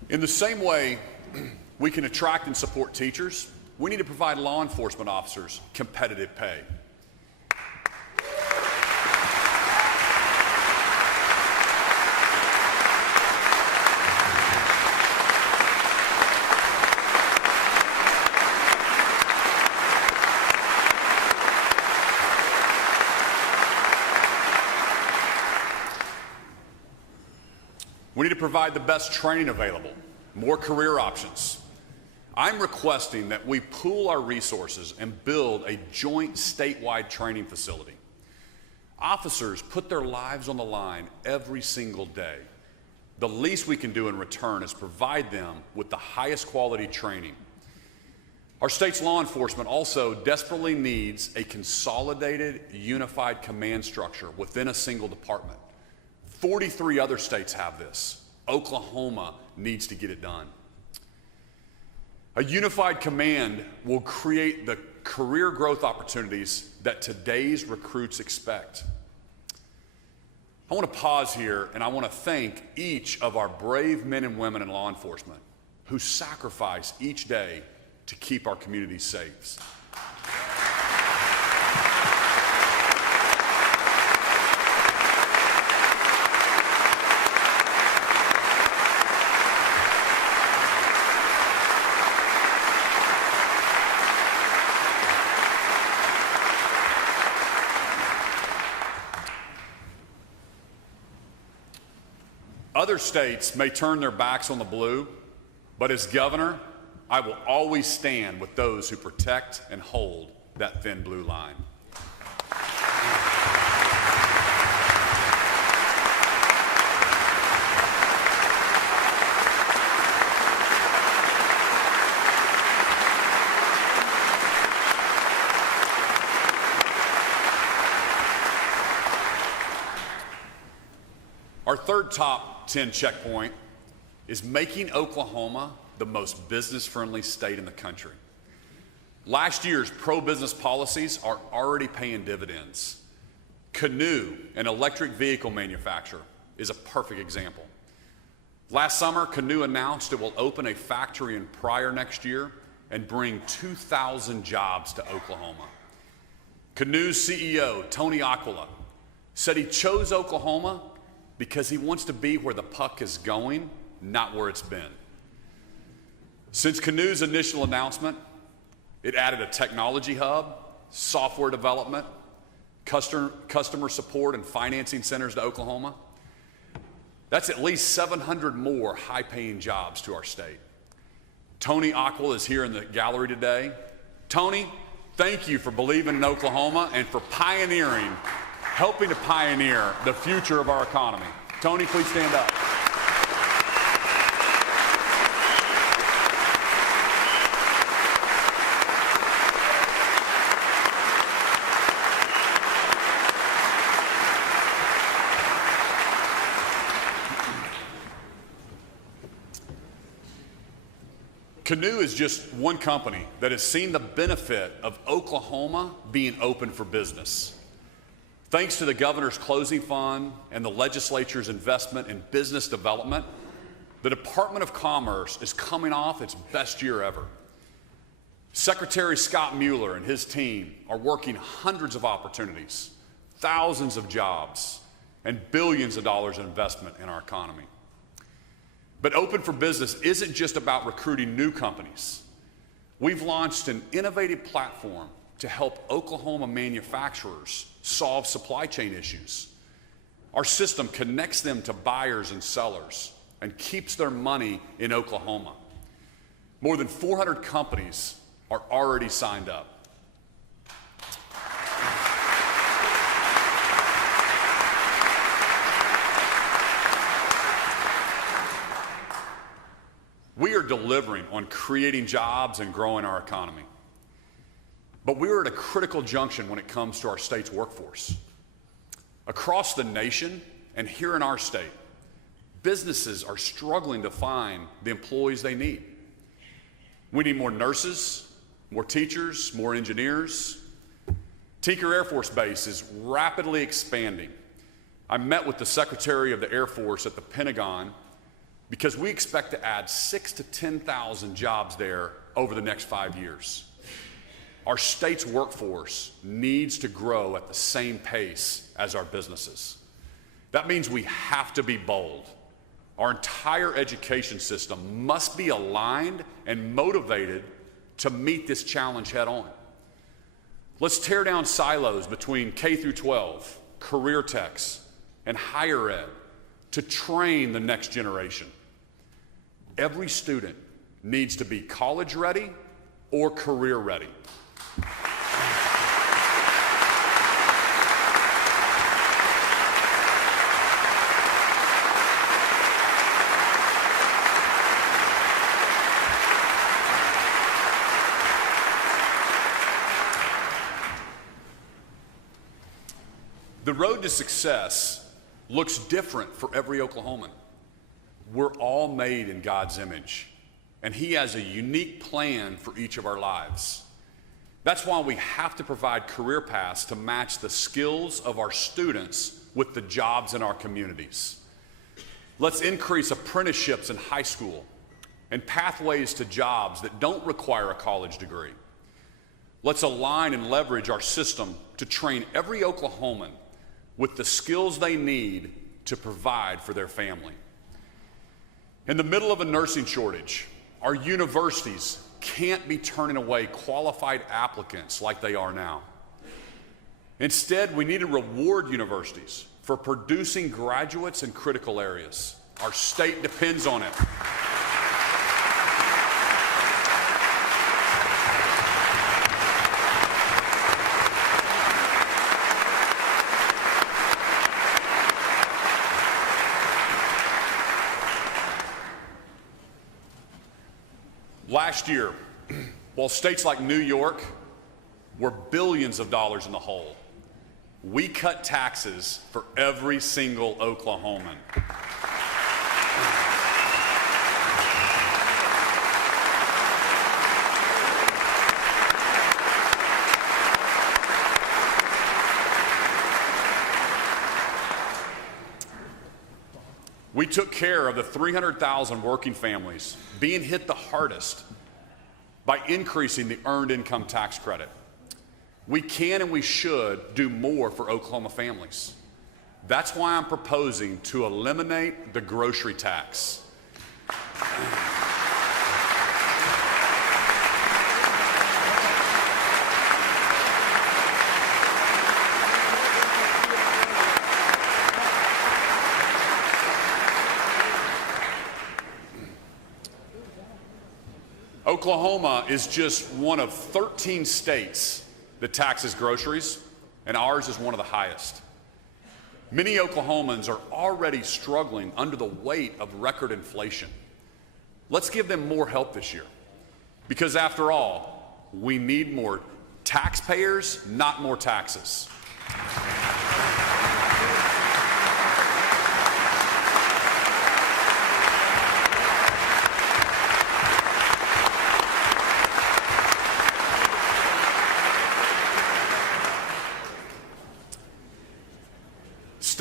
In the same way we can attract and support teachers, we need to provide law enforcement officers competitive pay. We need to provide the best training available, more career options. I'm requesting that we pool our resources and build a joint statewide training facility. Officers put their lives on the line every single day. The least we can do in return is provide them with the highest quality training. Our state's law enforcement also desperately needs a consolidated, unified command structure within a single department. 43 other states have this. Oklahoma needs to get it done. A unified command will create the career growth opportunities that today's recruits expect. I want to pause here and I want to thank each of our brave men and women in law enforcement who sacrifice each day to keep our communities safe. Other states may turn their backs on the blue, but as governor, I will always stand with those who protect and hold that thin blue line. Our third top 10 checkpoint is making Oklahoma the most business-friendly state in the country. Last year's pro-business policies are already paying dividends. Canoe, an electric vehicle manufacturer, is a perfect example. Last summer, Canoe announced it will open a factory in Pryor next year and bring 2,000 jobs to Oklahoma. Canoe's CEO, Tony Aquila, said he chose Oklahoma because he wants to be where the puck is going, not where it's been. Since Canoe's initial announcement, it added a technology hub, software development, customer support and financing centers to Oklahoma. That's at least 700 more high-paying jobs to our state. Tony Aquila is here in the gallery today. Tony, thank you for believing in Oklahoma and for helping to pioneer the future of our economy. Tony, please stand up. Canoe is just one company that has seen the benefit of Oklahoma being open for business. Thanks to the governor's closing fund and the legislature's investment in business development, the Department of Commerce is coming off its best year ever. Secretary Scott Mueller and his team are working hundreds of opportunities, thousands of jobs, and billions of dollars in investment in our economy. But Open for Business isn't just about recruiting new companies. We've launched an innovative platform to help Oklahoma manufacturers solve supply chain issues. Our system connects them to buyers and sellers and keeps their money in Oklahoma. More than 400 companies are already signed up. We are delivering on creating jobs and growing our economy. But we are at a critical junction when it comes to our state's workforce. Across the nation and here in our state, businesses are struggling to find the employees they need. We need more nurses, more teachers, more engineers. Tinker Air Force Base is rapidly expanding. I met with the Secretary of the Air Force at the Pentagon because we expect to add 6,000 to 10,000 jobs there over the next 5 years. Our state's workforce needs to grow at the same pace as our businesses. That means we have to be bold. Our entire education system must be aligned and motivated to meet this challenge head on. Let's tear down silos between K through 12, career techs, and higher ed to train the next generation. Every student needs to be college ready or career ready. The road to success looks different for every Oklahoman. We're all made in God's image, and He has a unique plan for each of our lives. That's why we have to provide career paths to match the skills of our students with the jobs in our communities. Let's increase apprenticeships in high school and pathways to jobs that don't require a college degree. Let's align and leverage our system to train every Oklahoman with the skills they need to provide for their family. In the middle of a nursing shortage, our universities can't be turning away qualified applicants like they are now. Instead, we need to reward universities for producing graduates in critical areas. Our state depends on it. Last year, while states like New York were billions of dollars in the hole, we cut taxes for every single Oklahoman. We took care of the 300,000 working families being hit the hardest by increasing the earned income tax credit. We can and we should do more for Oklahoma families. That's why I'm proposing to eliminate the grocery tax. Oklahoma is just one of 13 states that taxes groceries, and ours is one of the highest. Many Oklahomans are already struggling under the weight of record inflation. Let's give them more help this year, because after all, we need more taxpayers, not more taxes.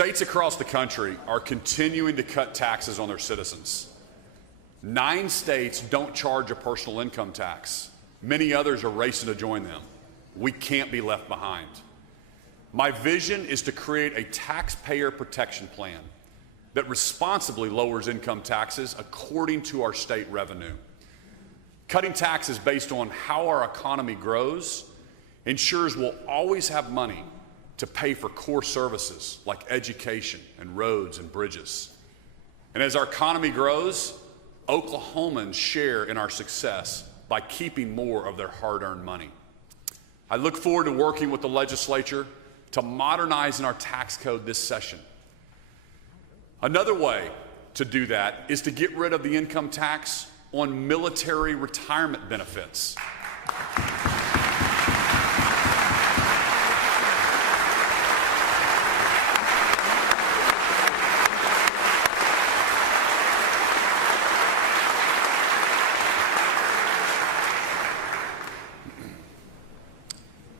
States across the country are continuing to cut taxes on their citizens. 9 states don't charge a personal income tax. Many others are racing to join them. We can't be left behind. My vision is to create a taxpayer protection plan that responsibly lowers income taxes according to our state revenue. Cutting taxes based on how our economy grows ensures we'll always have money to pay for core services like education and roads and bridges. And as our economy grows, Oklahomans share in our success by keeping more of their hard-earned money. I look forward to working with the legislature to modernizing our tax code this session. Another way to do that is to get rid of the income tax on military retirement benefits.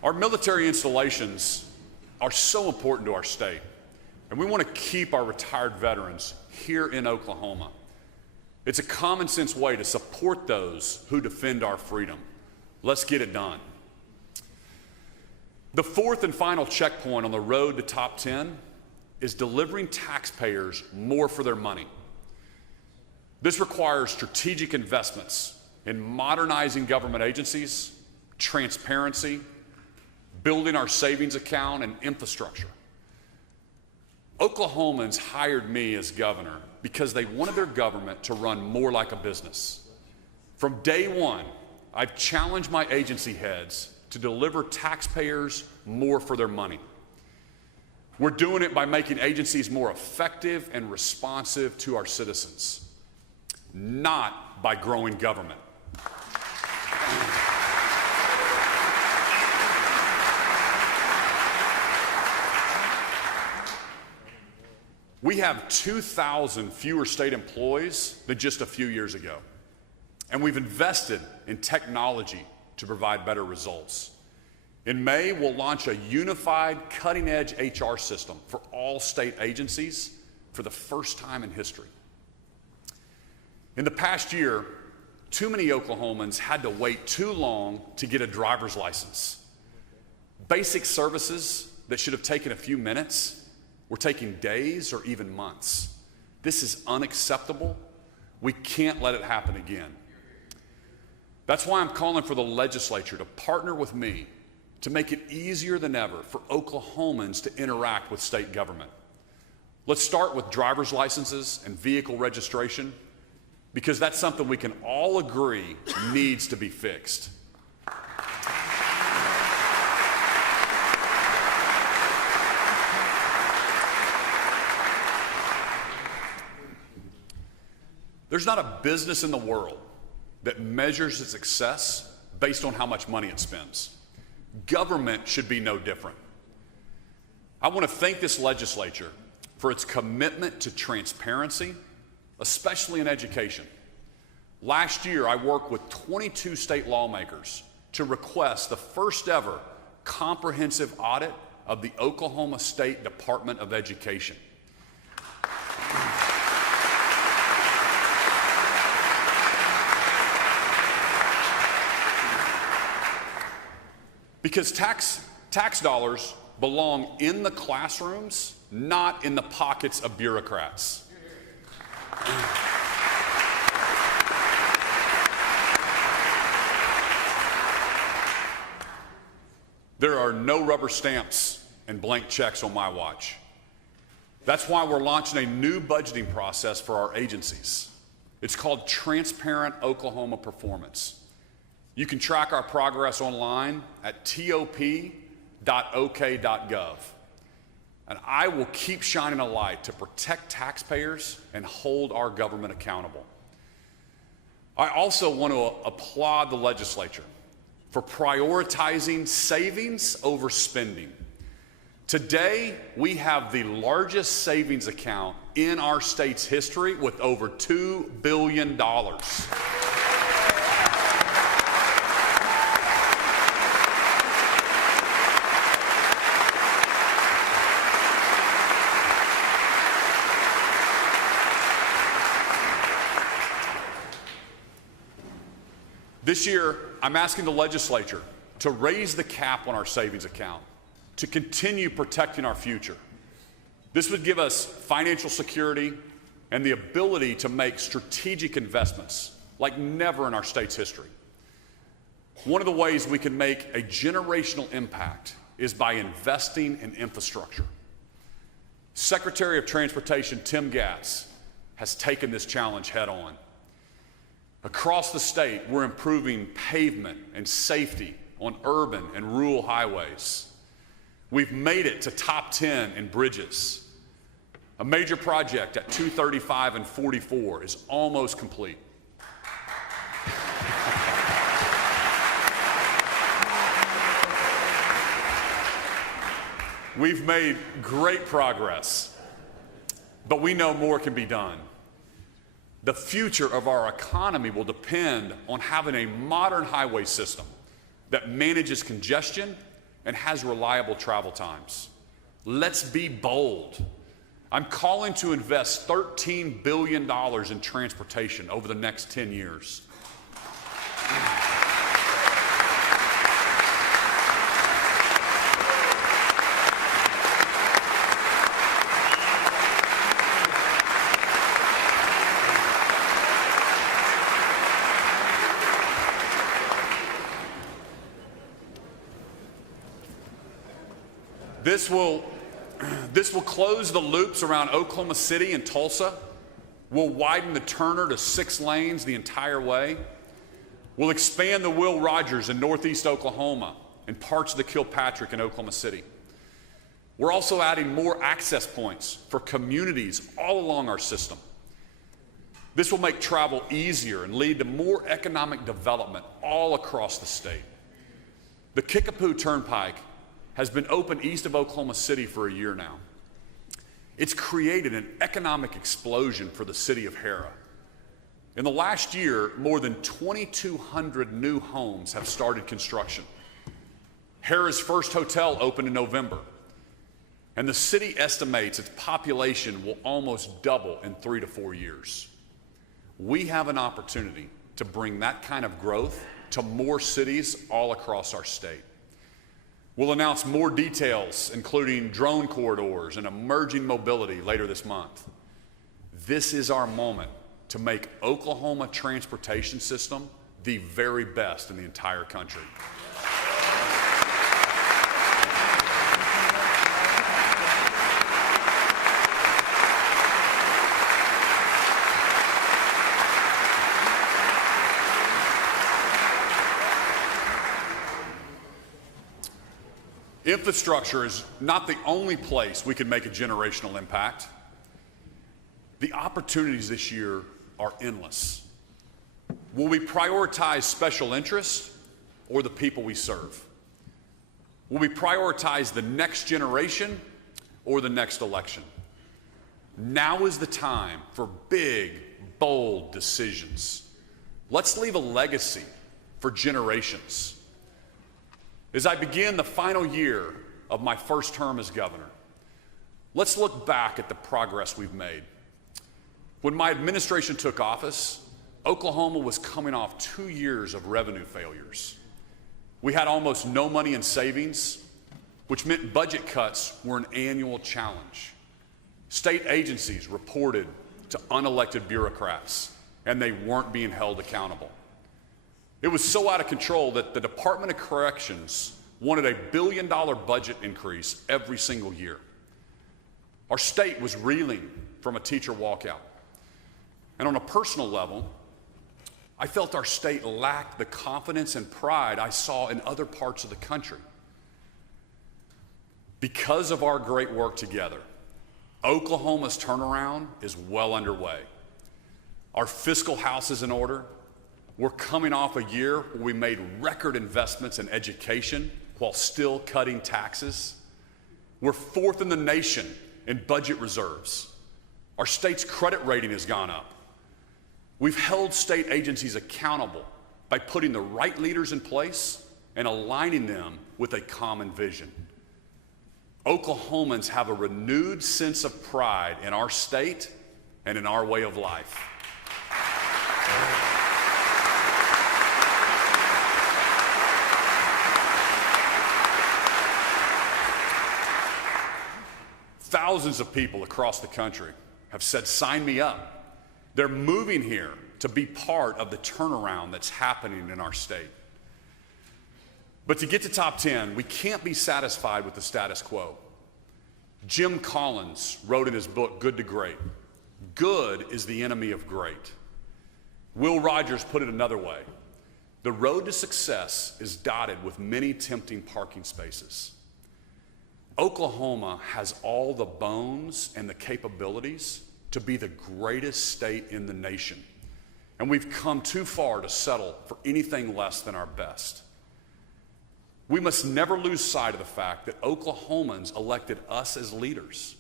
Our military installations are so important to our state, and we want to keep our retired veterans here in Oklahoma. It's a common sense way to support those who defend our freedom. Let's get it done. The fourth and final checkpoint on the road to top 10 is delivering taxpayers more for their money. This requires strategic investments in modernizing government agencies, transparency, building our savings account, and infrastructure. Oklahomans hired me as governor because they wanted their government to run more like a business. From day one, I've challenged my agency heads to deliver taxpayers more for their money. We're doing it by making agencies more effective and responsive to our citizens, not by growing government. We have 2,000 fewer state employees than just a few years ago. And we've invested in technology to provide better results. In May, we'll launch a unified, cutting-edge HR system for all state agencies for the first time in history. In the past year, too many Oklahomans had to wait too long to get a driver's license. Basic services that should have taken a few minutes we're taking days or even months. This is unacceptable. We can't let it happen again. That's why I'm calling for the legislature to partner with me to make it easier than ever for Oklahomans to interact with state government. Let's start with driver's licenses and vehicle registration, because that's something we can all agree needs to be fixed. There's not a business in the world that measures its success based on how much money it spends. Government should be no different. I want to thank this legislature for its commitment to transparency, especially in education. Last year, I worked with 22 state lawmakers to request the first ever comprehensive audit of the Oklahoma State Department of Education. Because tax dollars belong in the classrooms, not in the pockets of bureaucrats. There are no rubber stamps and blank checks on my watch. That's why we're launching a new budgeting process for our agencies. It's called Transparent Oklahoma Performance. You can track our progress online at top.ok.gov. And I will keep shining a light to protect taxpayers and hold our government accountable. I also want to applaud the legislature for prioritizing savings over spending. Today, we have the largest savings account in our state's history with over $2 billion. This year, I'm asking the legislature to raise the cap on our savings account, to continue protecting our future. This would give us financial security and the ability to make strategic investments like never in our state's history. One of the ways we can make a generational impact is by investing in infrastructure. Secretary of Transportation Tim Gatz has taken this challenge head on. Across the state, we're improving pavement and safety on urban and rural highways. We've made it to top 10 in bridges. A major project at 235 and 44 is almost complete. We've made great progress, but we know more can be done. The future of our economy will depend on having a modern highway system that manages congestion and has reliable travel times. Let's be bold. I'm calling to invest $13 billion in transportation over the next 10 years. This will close the loops around Oklahoma City and Tulsa. We'll widen the Turner to 6 lanes the entire way. We'll expand the Will Rogers in northeast Oklahoma and parts of the Kilpatrick in Oklahoma City. We're also adding more access points for communities all along our system. This will make travel easier and lead to more economic development all across the state. The Kickapoo Turnpike has been open east of Oklahoma City for a year now. It's created an economic explosion for the city of Hera. In the last year, more than 2,200 new homes have started construction. Hera's first hotel opened in November, and the city estimates its population will almost double in 3 to 4 years. We have an opportunity to bring that kind of growth to more cities all across our state. We'll announce more details, including drone corridors and emerging mobility later this month. This is our moment to make Oklahoma transportation system the very best in the entire country. Infrastructure is not the only place we can make a generational impact. The opportunities this year are endless. Will we prioritize special interests or the people we serve? Will we prioritize the next generation or the next election? Now is the time for big, bold decisions. Let's leave a legacy for generations. As I begin the final year of my first term as governor, let's look back at the progress we've made. When my administration took office, Oklahoma was coming off 2 years of revenue failures. We had almost no money in savings, which meant budget cuts were an annual challenge. State agencies reported to unelected bureaucrats, and they weren't being held accountable. It was so out of control that the Department of Corrections wanted a $1 billion budget increase every single year. Our state was reeling from a teacher walkout. And on a personal level, I felt our state lacked the confidence and pride I saw in other parts of the country. Because of our great work together, Oklahoma's turnaround is well underway. Our fiscal house is in order. We're coming off a year where we made record investments in education while still cutting taxes. We're fourth in the nation in budget reserves. Our state's credit rating has gone up. We've held state agencies accountable by putting the right leaders in place and aligning them with a common vision. Oklahomans have a renewed sense of pride in our state and in our way of life. Thousands of people across the country have said, sign me up. They're moving here to be part of the turnaround that's happening in our state. But to get to top 10, we can't be satisfied with the status quo. Jim Collins wrote in his book, Good to Great, good is the enemy of great. Will Rogers put it another way. The road to success is dotted with many tempting parking spaces. Oklahoma has all the bones and the capabilities to be the greatest state in the nation. And we've come too far to settle for anything less than our best. We must never lose sight of the fact that Oklahomans elected us as leaders.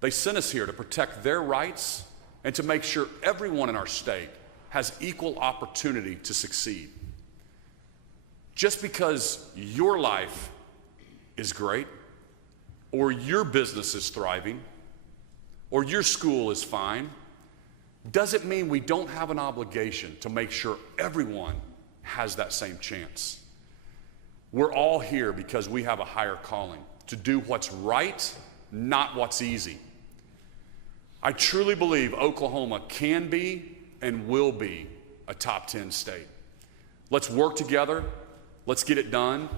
They sent us here to protect their rights and to make sure everyone in our state has equal opportunity to succeed. Just because your life is great, or your business is thriving, or your school is fine, doesn't mean we don't have an obligation to make sure everyone has that same chance. We're all here because we have a higher calling to do what's right, not what's easy. I truly believe Oklahoma can be and will be a top 10 state. Let's work together. Let's get it done.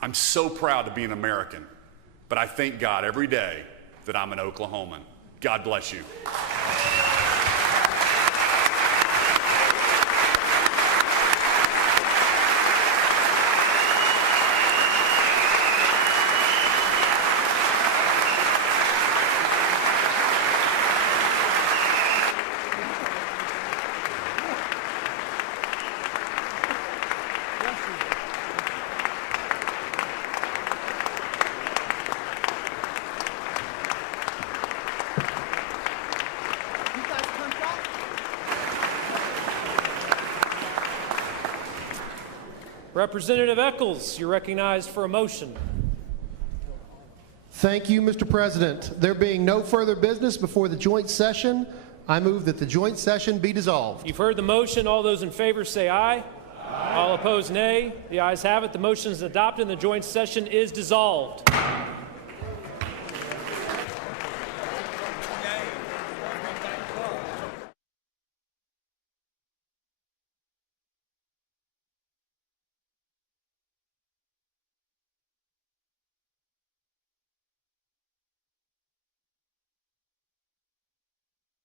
I'm so proud to be an American, but I thank God every day that I'm an Oklahoman. God bless you. Representative Eccles, you're recognized for a motion. Thank you, Mr. President. There being no further business before the joint session, I move that the joint session be dissolved. You've heard the motion. All those in favor say aye. Aye. All opposed, nay. The ayes have it. The motion is adopted and the joint session is dissolved.